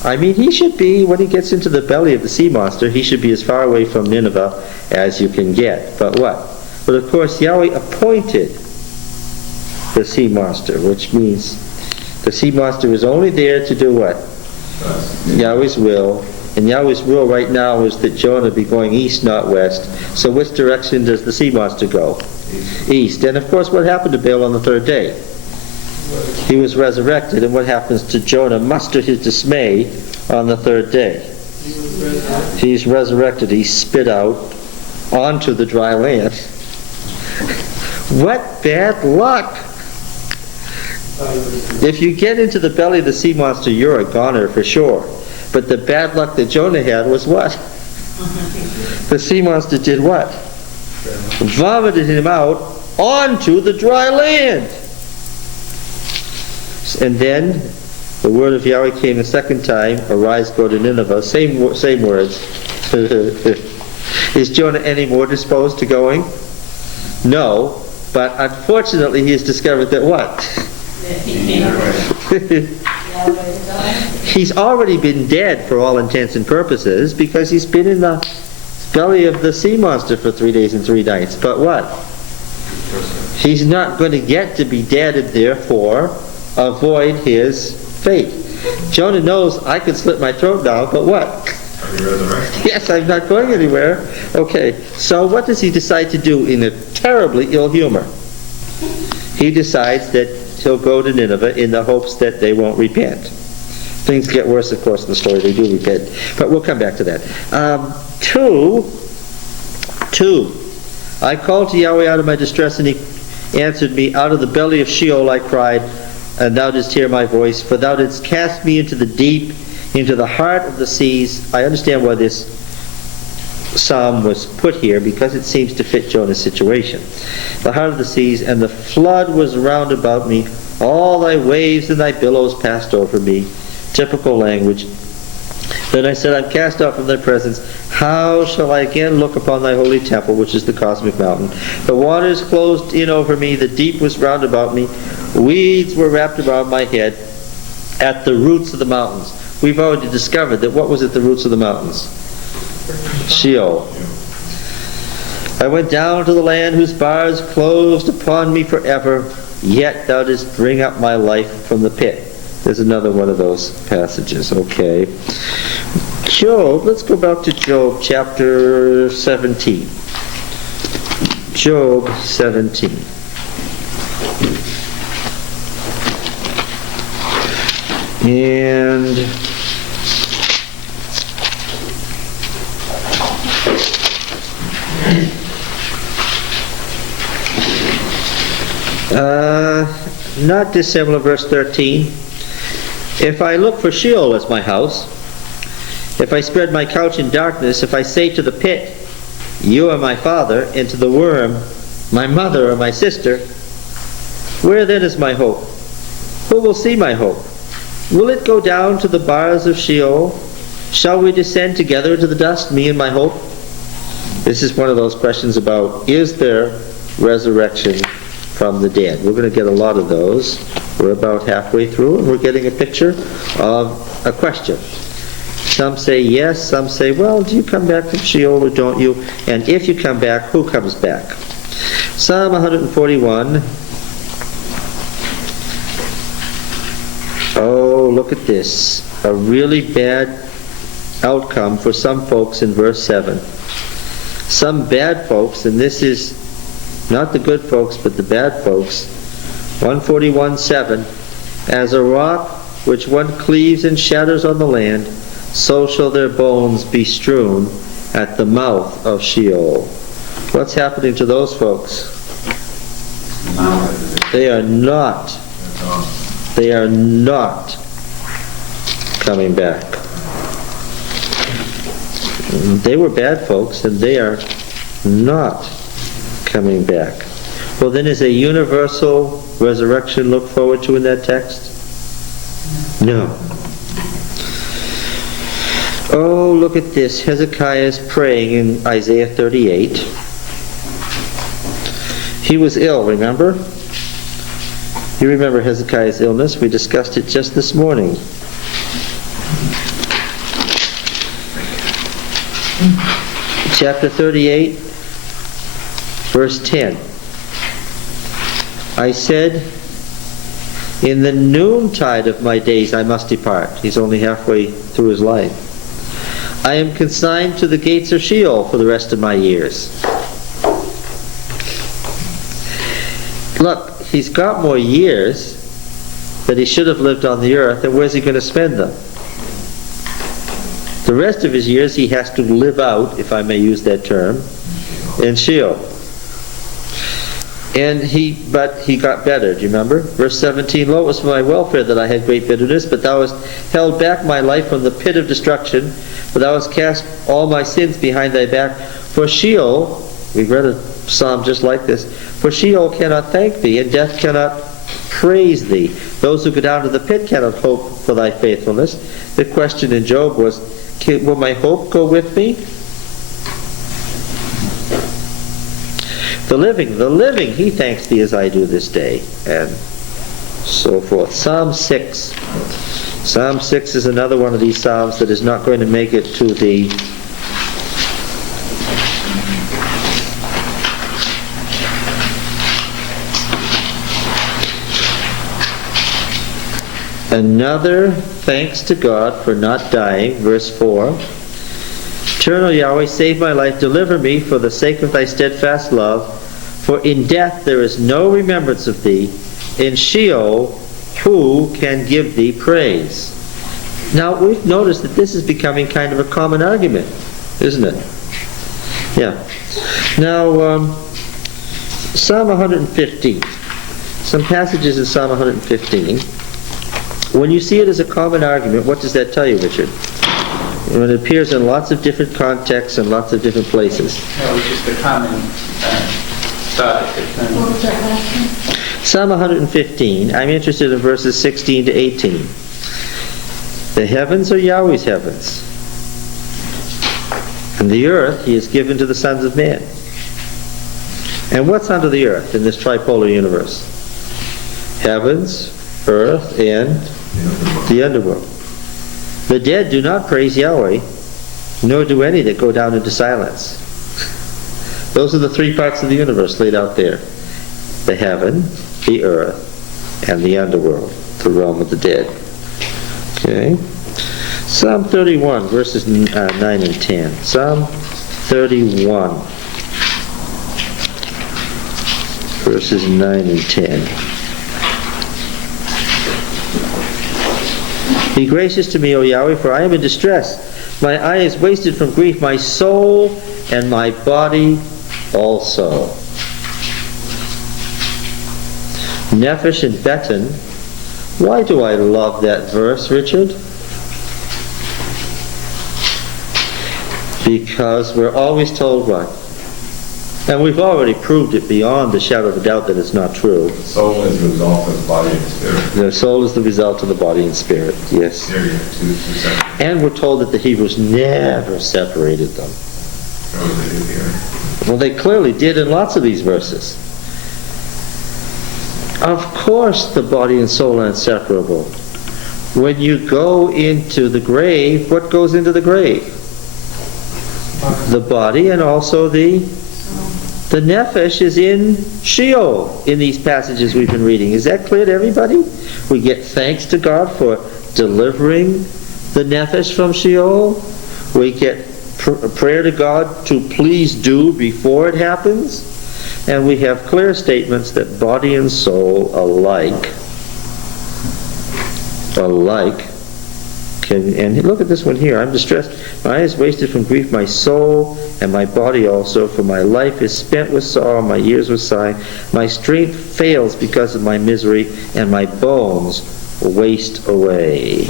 I mean, he should be, when he gets into the belly of the sea monster, he should be as far away from Nineveh as you can get. But what? But of course, Yahweh appointed the sea monster, which means the sea monster is only there to do what? Yahweh's will. And Yahweh's will right now is that Jonah be going east, not west. So which direction does the sea monster go? East. And of course, what happened to Baal on the 3rd day? He was resurrected. And what happens to Jonah, much to his dismay, on the 3rd day? He's resurrected. He's spit out onto the dry land. What bad luck! If you get into the belly of the sea monster, you're a goner for sure. But the bad luck that Jonah had was what? The sea monster did what? Vomited him out onto the dry land. And then the word of Yahweh came the 2nd time, arise, go to Nineveh. Same words. Is Jonah any more disposed to going? No. But unfortunately he has discovered that what? He's already been dead for all intents and purposes because he's been in the belly of the sea monster for 3 days and 3 nights. But what? He's not going to get to be dead and therefore avoid his fate. Jonah knows I could slit my throat now, but what? Yes, I'm not going anywhere. Okay, so what does he decide to do in a terribly ill humor? He decides that he'll go to Nineveh in the hopes that they won't repent. Things get worse, of course, in the story. They do repent. But we'll come back to that. 2. I called to Yahweh out of my distress, and he answered me. Out of the belly of Sheol I cried, and thou didst hear my voice. For thou didst cast me into the deep, into the heart of the seas. I understand why this psalm was put here, because it seems to fit Jonah's situation. The heart of the seas, and the flood was round about me. All thy waves and thy billows passed over me. Typical language. Then I said, I'm cast out from thy presence. How shall I again look upon thy holy temple, which is the cosmic mountain? The waters closed in over me. The deep was round about me. Weeds were wrapped around my head at the roots of the mountains. We've already discovered that what was at the roots of the mountains? Sheol. I went down to the land whose bars closed upon me forever, yet thou didst bring up my life from the pit. There's another one of those passages. Okay. Job, let's go back to Job chapter 17. Job 17. And not dissimilar, verse 13. If I look for Sheol as my house, if I spread my couch in darkness, if I say to the pit, you are my father, and to the worm, my mother or my sister, where then is my hope? Who will see my hope? Will it go down to the bars of Sheol? Shall we descend together to the dust, me and my hope? This is one of those questions about, is there resurrection from the dead? We're going to get a lot of those. We're about halfway through, and we're getting a picture of a question. Some say yes, some say, well, do you come back from Sheol or don't you? And if you come back, who comes back? Psalm 141. Oh, look at this. A really bad outcome for some folks in verse 7. Some bad folks, and this is not the good folks, but the bad folks. 141:7. As a rock which one cleaves and shatters on the land, so shall their bones be strewn at the mouth of Sheol. What's happening to those folks? They are not coming back. They were bad folks, and they are not coming back. Well, then is a universal resurrection looked forward to in that text? No. Oh, look at this. Hezekiah is praying in Isaiah 38. He was ill, remember? You remember Hezekiah's illness? We discussed it just this morning. Chapter 38, verse 10. I said, in the noontide of my days I must depart. He's only halfway through his life. I am consigned to the gates of Sheol for the rest of my years. Look, he's got more years that he should have lived on the earth, and where's he going to spend them? The rest of his years he has to live out, if I may use that term, in Sheol. But he got better, do you remember? Verse 17, lo, it was for my welfare that I had great bitterness, but thou hast held back my life from the pit of destruction, for thou hast cast all my sins behind thy back. For Sheol, we've read a psalm just like this, for Sheol cannot thank thee, and death cannot praise thee. Those who go down to the pit cannot hope for thy faithfulness. The question in Job was, will my hope go with me? The living, he thanks thee as I do this day, and so forth. Psalm 6. Psalm 6 is another one of these psalms that is not going to make it to the another thanks to God for not dying, verse 4. Turn, O Yahweh, save my life, deliver me for the sake of thy steadfast love, for in death there is no remembrance of thee. In Sheol, who can give thee praise? Now, we've noticed that this is becoming kind of a common argument, isn't it? Yeah. Now, Psalm 115. Some passages in Psalm 115. When you see it as a common argument, what does that tell you, Richard? When it appears in lots of different contexts and lots of different places. No, it's just a common thought. What was that last one? Psalm 115. I'm interested in verses 16 to 18. The heavens are Yahweh's heavens, and the earth he has given to the sons of men. And what's under the earth in this tripolar universe? Heavens, earth, and the underworld. The dead do not praise Yahweh, nor do any that go down into silence. Those are the three parts of the universe laid out there. The heaven, the earth, and the underworld, the realm of the dead. Okay. Psalm 31, verses 9 and 10. Psalm 31, verses 9 and 10. Be gracious to me, O Yahweh, for I am in distress. My eye is wasted from grief, my soul and my body also. Nephesh and Beton. Why do I love that verse, Richard? Because we're always told what? And we've already proved it beyond the shadow of a doubt that it's not true. The soul is the result of the body and spirit. The soul is the result of the body and spirit, yes. Here you have two separate. And we're told that the Hebrews never separated them. Oh, they do here. Well, they clearly did in lots of these verses. Of course the body and soul are inseparable. When you go into the grave, what goes into the grave? The body, and also the Nephesh is in Sheol in these passages we've been reading. Is that clear to everybody? We get thanks to God for delivering the Nephesh from Sheol. We get prayer to God to please do before it happens. And we have clear statements that body and soul alike can, and look at this one here. I'm distressed. My eye is wasted from grief, my soul and my body also, for my life is spent with sorrow, my years with sighing. My strength fails because of my misery, and my bones waste away.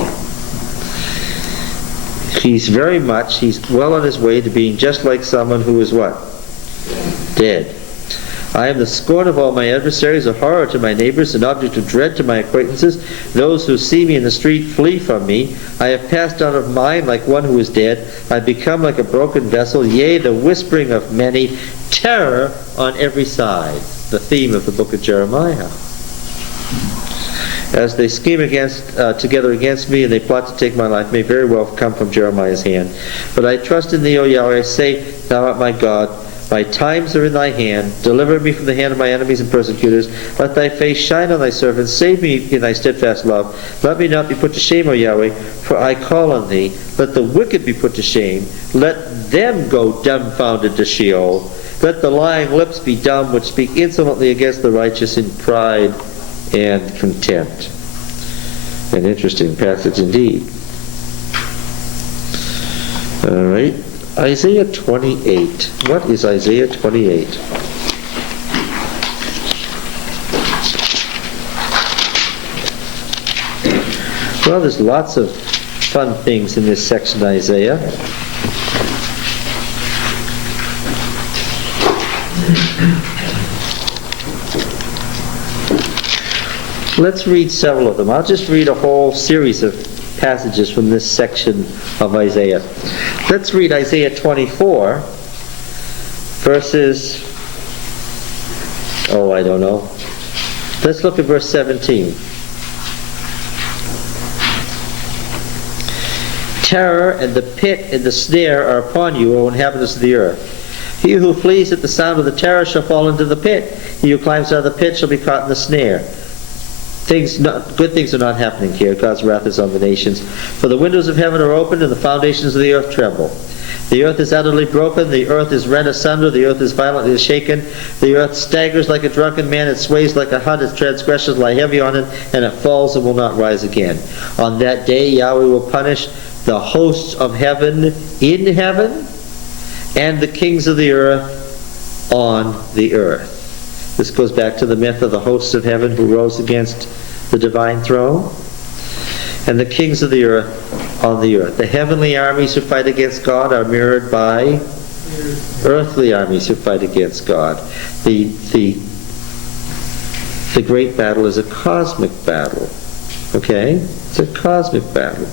He's well on his way to being just like someone who is what? Dead. I am the scorn of all my adversaries, a horror to my neighbors, an object of dread to my acquaintances. Those who see me in the street flee from me. I have passed out of mind like one who is dead. I become like a broken vessel, yea, the whispering of many, terror on every side. The theme of the book of Jeremiah. As they scheme together against me, and they plot to take my life, may very well come from Jeremiah's hand. But I trust in thee, O Yahweh. I say, thou art my God. My times are in thy hand. Deliver me from the hand of my enemies and persecutors. Let thy face shine on thy servants. Save me in thy steadfast love. Let me not be put to shame, O Yahweh, for I call on thee. Let the wicked be put to shame. Let them go dumbfounded to Sheol. Let the lying lips be dumb which speak insolently against the righteous in pride and contempt. An interesting passage indeed. All right. Isaiah 28. What is Isaiah 28? Well, there's lots of fun things in this section of Isaiah. Let's read several of them. I'll just read a whole series of passages from this section of Isaiah. Let's read Isaiah 24, verses, I don't know. Let's look at verse 17. Terror and the pit and the snare are upon you, O inhabitants of the earth. He who flees at the sound of the terror shall fall into the pit. He who climbs out of the pit shall be caught in the snare. Good things are not happening here. God's wrath is on the nations. For the windows of heaven are opened, and the foundations of the earth tremble. The earth is utterly broken. The earth is rent asunder. The earth is violently shaken. The earth staggers like a drunken man. It sways like a hut. Its transgressions lie heavy on it, and it falls and will not rise again. On that day Yahweh will punish the hosts of heaven in heaven, and the kings of the earth on the earth. This goes back to the myth of the hosts of heaven who rose against the divine throne, and the kings of the earth on the earth. The heavenly armies who fight against God are mirrored by earthly armies who fight against God. The great battle is a cosmic battle. Okay? It's a cosmic battle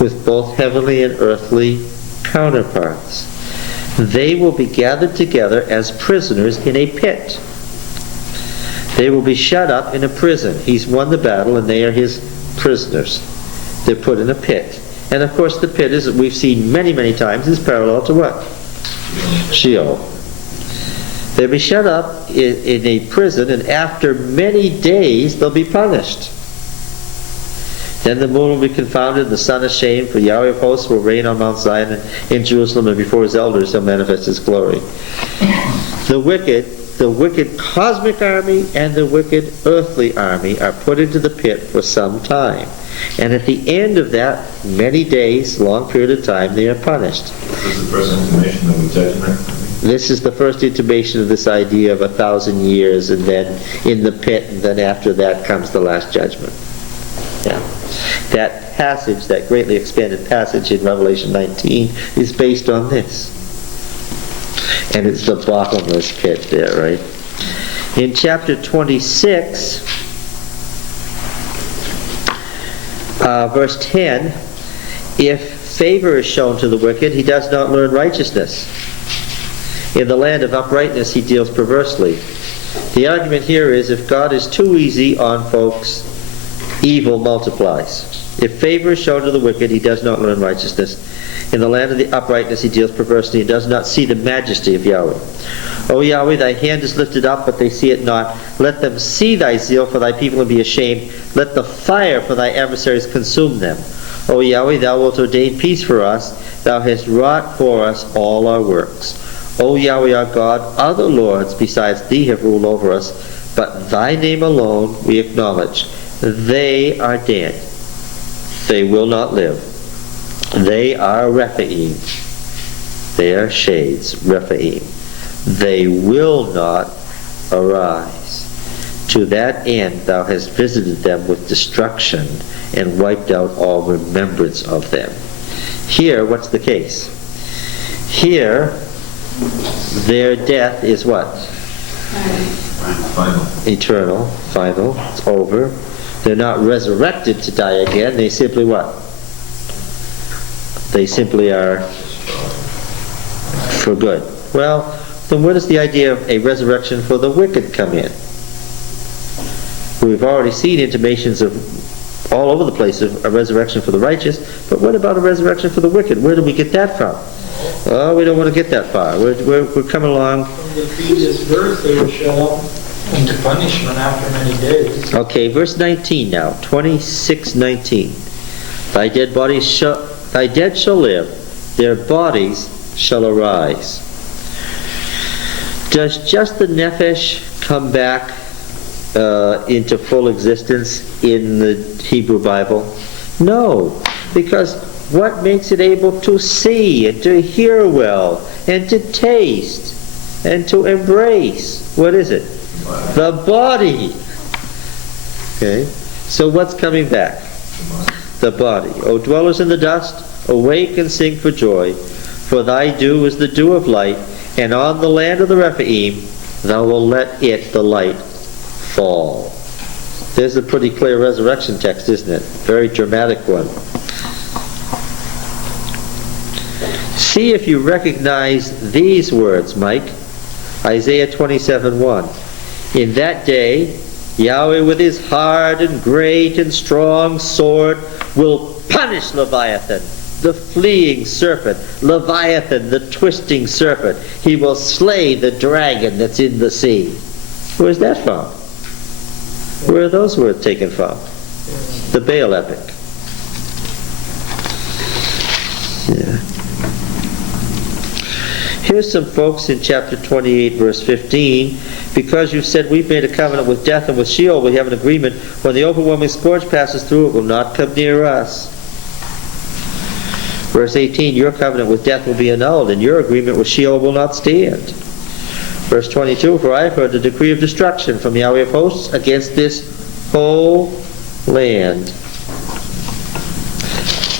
with both heavenly and earthly counterparts. They will be gathered together as prisoners in a pit. They will be shut up in a prison. He's won the battle and they are his prisoners. They're put in a pit. And of course the pit, as we've seen many, many times, is parallel to what? Sheol. They'll be shut up in a prison, and after many days they'll be punished. Then the moon will be confounded, and the sun ashamed, for Yahweh of hosts will reign on Mount Zion, and in Jerusalem, and before his elders shall manifest his glory. The wicked cosmic army and the wicked earthly army are put into the pit for some time. And at the end of that many days, long period of time, they are punished. This is the first intimation of the judgment. This is the first intimation of this idea of 1,000 years, and then in the pit, and then after that comes the last judgment. Yeah. That passage, that greatly expanded passage in Revelation 19, is based on this. And it's the bottomless pit there, right? In chapter 26, verse 10, if favor is shown to the wicked, he does not learn righteousness. In the land of uprightness, he deals perversely. The argument here is if God is too easy on folks, evil multiplies. If favor is shown to the wicked, he does not learn righteousness. In the land of the uprightness, he deals perversely and does not see the majesty of Yahweh. O Yahweh, thy hand is lifted up, but they see it not. Let them see thy zeal for thy people and be ashamed. Let the fire for thy adversaries consume them. O Yahweh, thou wilt ordain peace for us. Thou hast wrought for us all our works. O Yahweh our God, other lords besides thee have ruled over us, but thy name alone we acknowledge. They are dead. They will not live. They are Rephaim. They are shades, Rephaim. They will not arise. To that end thou hast visited them with destruction and wiped out all remembrance of them. Here, what's the case? Here, their death is what? Final. Eternal, final, it's over. They're not resurrected to die again. They simply what? They simply are for good. Well, then where does the idea of a resurrection for the wicked come in? We've already seen intimations of all over the place of a resurrection for the righteous, but what about a resurrection for the wicked? Where do we get that from? Oh, we don't want to get that far. We're coming along. From the previous verse, they were shut up into punishment after many days. Okay, verse 19 now, 26:19. Thy dead shall live, their bodies shall arise. Does just the Nephesh come back into full existence in the Hebrew Bible? No, because what makes it able to see and to hear well and to taste and to embrace? What is it? The body. Okay, so what's coming back? The body. O dwellers in the dust, awake and sing for joy, for thy dew is the dew of light, and on the land of the Rephaim thou wilt let it, the light, fall. There's a pretty clear resurrection text, isn't it? Very dramatic one. See if you recognize these words, Mike. Isaiah 27:1. In that day, Yahweh with his hard and great and strong sword will punish Leviathan, the fleeing serpent, Leviathan, the twisting serpent. He will slay the dragon that's in the sea. Where's that from? Where are those words taken from? The Baal epic. Yeah. Here's some folks in chapter 28, verse 15. Because you've said we've made a covenant with death and with Sheol, we have an agreement. When the overwhelming scourge passes through, it will not come near us. Verse 18, your covenant with death will be annulled, and your agreement with Sheol will not stand. Verse 22, for I have heard the decree of destruction from Yahweh of hosts against this whole land.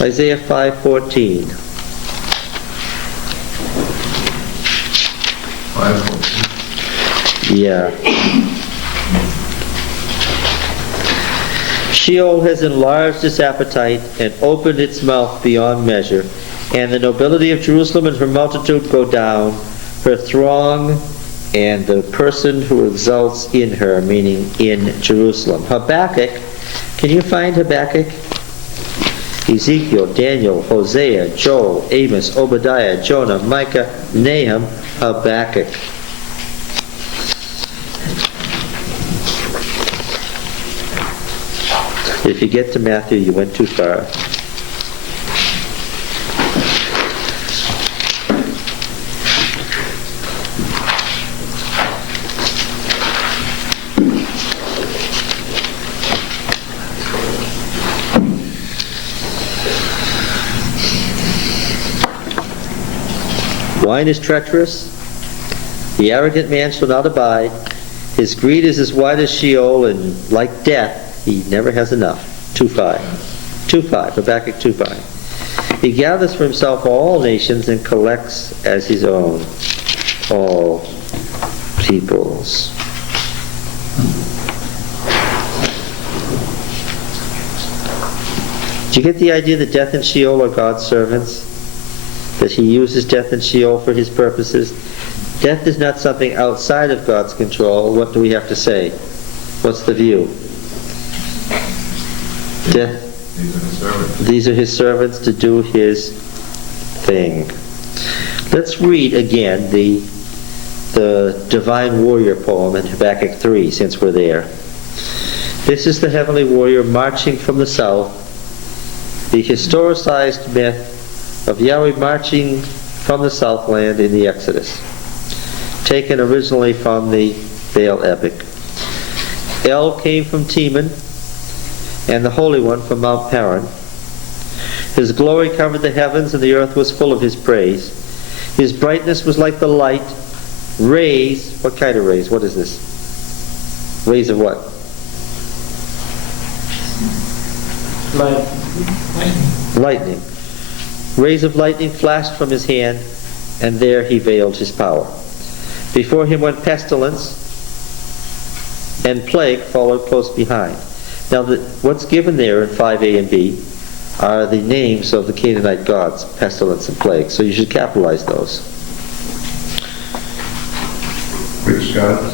Isaiah 5:14. Yeah. Sheol has enlarged its appetite and opened its mouth beyond measure, and the nobility of Jerusalem and her multitude go down, her throng and the person who exults in her, meaning in Jerusalem. Habakkuk, can you find Habakkuk? Ezekiel, Daniel, Hosea, Joel, Amos, Obadiah, Jonah, Micah, Nahum, Habakkuk. If you get to Matthew, you went too far. Wine is treacherous. The arrogant man shall not abide. His greed is as wide as Sheol, and like death, he never has enough. 2:5. 2:5. Habakkuk 2:5. He gathers for himself all nations and collects as his own. all peoples. Do you get the idea that death and Sheol are God's servants? That he uses death and Sheol for his purposes? Death is not something outside of God's control. What do we have to say? What's the view? Death. These are his servants to do his thing. Let's read again the Divine Warrior poem in Habakkuk 3, since we're there. This is the heavenly warrior marching from the south, the historicized myth of Yahweh marching from the Southland in the Exodus, taken originally from the Baal epic. El came from Teman, and the Holy One from Mount Paran. His glory covered the heavens, and the earth was full of his praise. His brightness was like the light. Rays, what kind of rays? What is this? Rays of what? Lightning. Rays of lightning flashed from his hand, and there he veiled his power. Before him went pestilence, and plague followed close behind. Now, what's given there in 5a and b are the names of the Canaanite gods, pestilence and plague. So you should capitalize those. Which gods?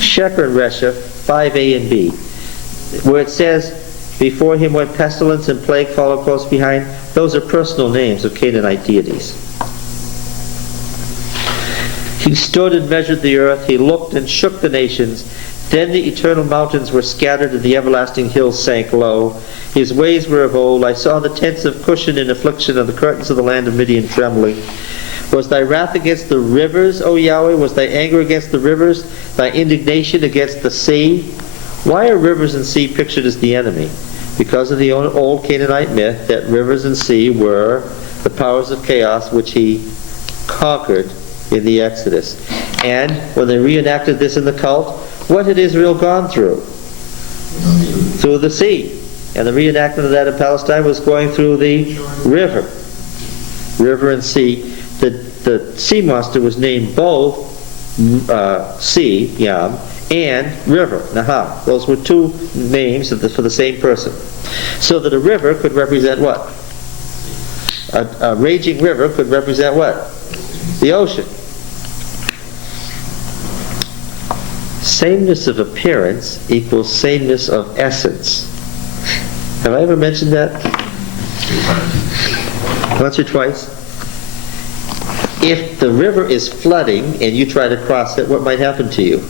Sheker and Resha, 5a and b. Where it says, before him went pestilence and plague followed close behind, those are personal names of Canaanite deities. He stood and measured the earth. He looked and shook the nations. Then the eternal mountains were scattered and the everlasting hills sank low. His ways were of old. I saw the tents of Cushan in affliction and the curtains of the land of Midian trembling. Was thy wrath against the rivers, O Yahweh? Was thy anger against the rivers? Thy indignation against the sea? Why are rivers and sea pictured as the enemy? Because of the old Canaanite myth that rivers and sea were the powers of chaos which he conquered in the Exodus. And when they reenacted this in the cult, what had Israel gone through? Through the sea. And the reenactment of that in Palestine was going through the river. River and sea. The sea monster was named both sea, Yam, and river, Naham. Those were two names for the same person. So that a river could represent what? A raging river could represent what? The ocean. Sameness of appearance equals sameness of essence. Have I ever mentioned that? Once or twice? If the river is flooding and you try to cross it, what might happen to you?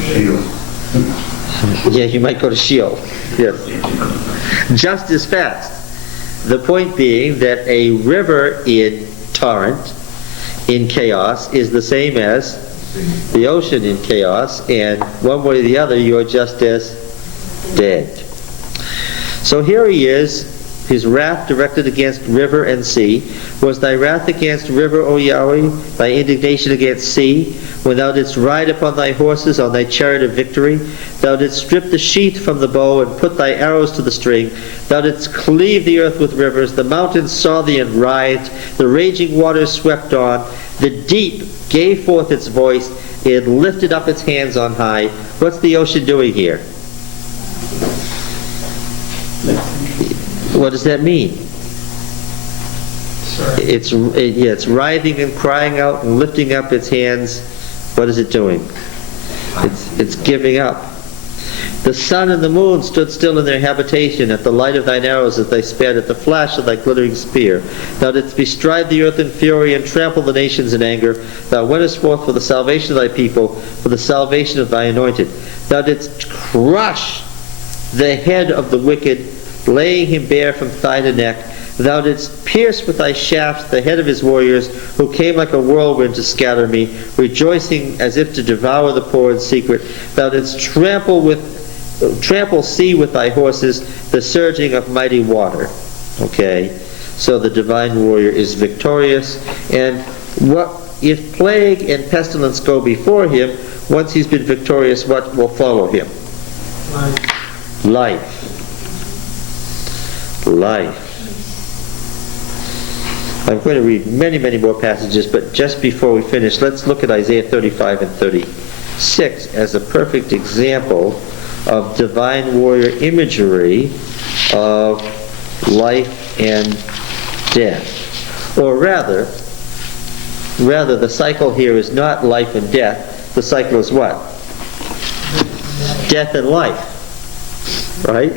Sheol. Yeah, you might go to Sheol. Yes. Just as fast. The point being that a river in torrent, in chaos, is the same as the ocean in chaos, and one way or the other, you're just as dead. So here he is, his wrath directed against river and sea. Was thy wrath against river, O Yahweh, thy indignation against sea, when thou didst ride upon thy horses on thy chariot of victory? Thou didst strip the sheath from the bow and put thy arrows to the string. Thou didst cleave the earth with rivers. The mountains saw thee and writhed. The raging waters swept on. The deep gave forth its voice. It lifted up its hands on high. What's the ocean doing here? What does that mean? It's writhing and crying out and lifting up its hands. What is it doing? It's giving up. The sun and the moon stood still in their habitation at the light of thine arrows as they sped, at the flash of thy glittering spear. Thou didst bestride the earth in fury and trample the nations in anger. Thou wentest forth for the salvation of thy people, for the salvation of thy anointed. Thou didst crush the head of the wicked, laying him bare from thigh to neck. Thou didst pierce with thy shafts the head of his warriors, who came like a whirlwind to scatter me, rejoicing as if to devour the poor in secret. Thou didst trample sea with thy horses, the surging of mighty water. Okay, so the divine warrior is victorious. And what if plague and pestilence go before him? Once he's been victorious, what will follow him? Life. I'm going to read many, many more passages, but just before we finish, let's look at Isaiah 35 and 36 as a perfect example of divine warrior imagery of life and death. Or rather, the cycle here is not life and death. The cycle is what? Death and life. Right?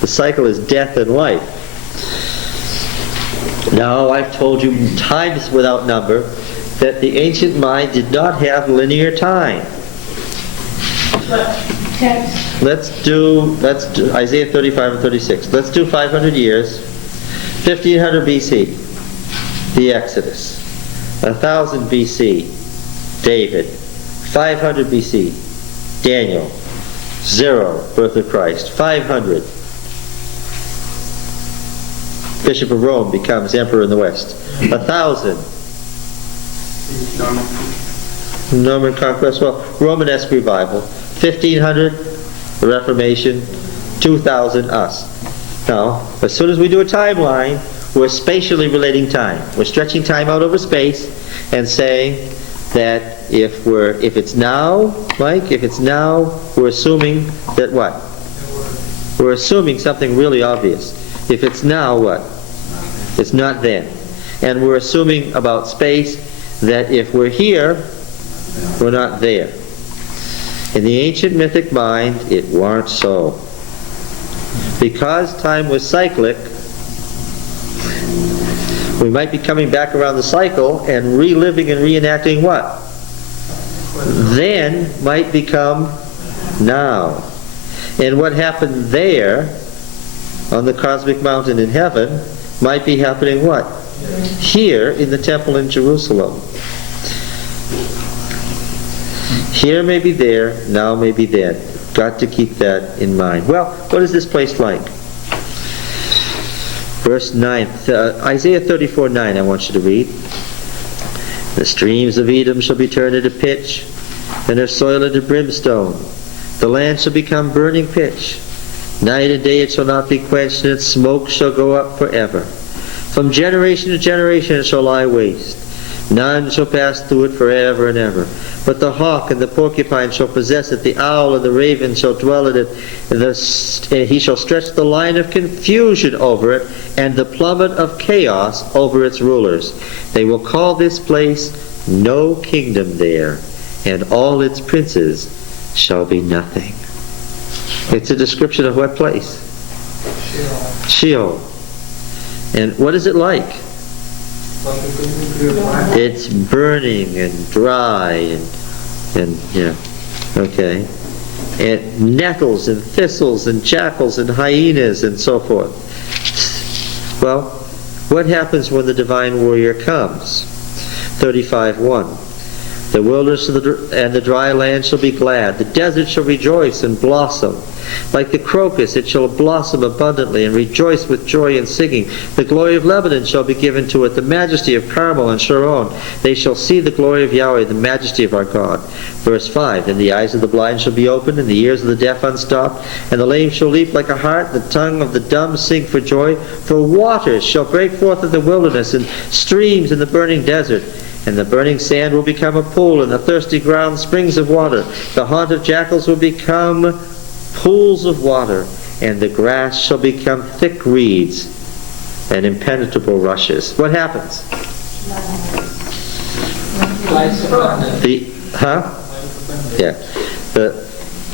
The cycle is death and life. Now, I've told you times without number that the ancient mind did not have linear time. Let's do Isaiah 35 and 36. Let's do 500 years. 1500 BC, the Exodus. 1000 BC, David. 500 BC, Daniel. 0, birth of Christ. 500, Bishop of Rome becomes emperor in the West. 1000, Norman conquest. Well, Romanesque revival. 1500, the Reformation. 2000, us. Now, as soon as we do a timeline, we're spatially relating time. We're stretching time out over space and saying that if it's now, Mike, if it's now, we're assuming that what? We're assuming something really obvious. If it's now, what? It's not then. And we're assuming about space that if we're here, we're not there. In the ancient mythic mind, it weren't so. Because time was cyclic, we might be coming back around the cycle and reliving and reenacting what? Then might become now. And what happened there on the cosmic mountain in heaven might be happening what? Here in the temple in Jerusalem. Here may be there, now may be then. Got to keep that in mind. Well, what is this place like? Verse 9, Isaiah 34:9, I want you to read. The streams of Edom shall be turned into pitch, and their soil into brimstone. The land shall become burning pitch. Night and day it shall not be quenched, and its smoke shall go up forever. From generation to generation it shall lie waste. None shall pass through it forever and ever. But the hawk and the porcupine shall possess it, the owl and the raven shall dwell in it, and he shall stretch the line of confusion over it, and the plummet of chaos over its rulers. They will call this place no kingdom there, and all its princes shall be nothing. It's a description of what place? Sheol. And what is it like? It's burning and dry and yeah, okay. And nettles and thistles and jackals and hyenas and so forth. Well, what happens when the divine warrior comes? 35:1. The wilderness and the dry land shall be glad. The desert shall rejoice and blossom. Like the crocus, it shall blossom abundantly and rejoice with joy and singing. The glory of Lebanon shall be given to it, the majesty of Carmel and Sharon. They shall see the glory of Yahweh, the majesty of our God. Verse 5, and the eyes of the blind shall be opened, and the ears of the deaf unstopped, and the lame shall leap like a hart, the tongue of the dumb sing for joy. For waters shall break forth in the wilderness, and streams in the burning desert. And the burning sand will become a pool, and the thirsty ground springs of water. The haunt of jackals will become pools of water, and the grass shall become thick reeds and impenetrable rushes. What happens?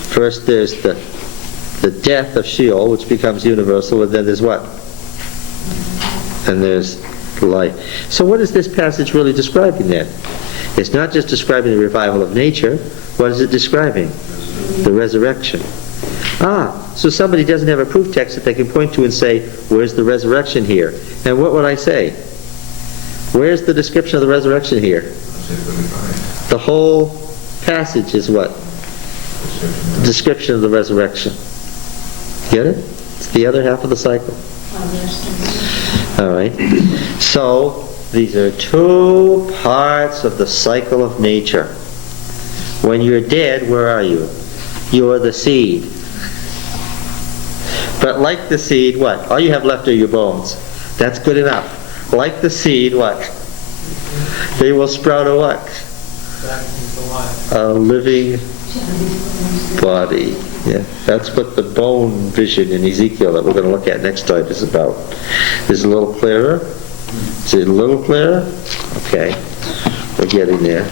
First there's the death of Sheol, which becomes universal, and then there's what? And there's life. So what is this passage really describing then? It's not just describing the revival of nature. What is it describing? The resurrection. So somebody doesn't have a proof text that they can point to and say, where's the resurrection here? And what would I say? Where's the description of the resurrection here? The whole passage is what? The description of the resurrection. Get it? It's the other half of the cycle. Alright. So, these are two parts of the cycle of nature. When you're dead, where are you? You are the seed. But like the seed, what? All you have left are your bones. That's good enough. like the seed, what? They will sprout a what? A living body. Yeah, that's what the bone vision in Ezekiel that we're going to look at next time is about. Is it a little clearer? Is it a little clearer? Okay, we're getting there.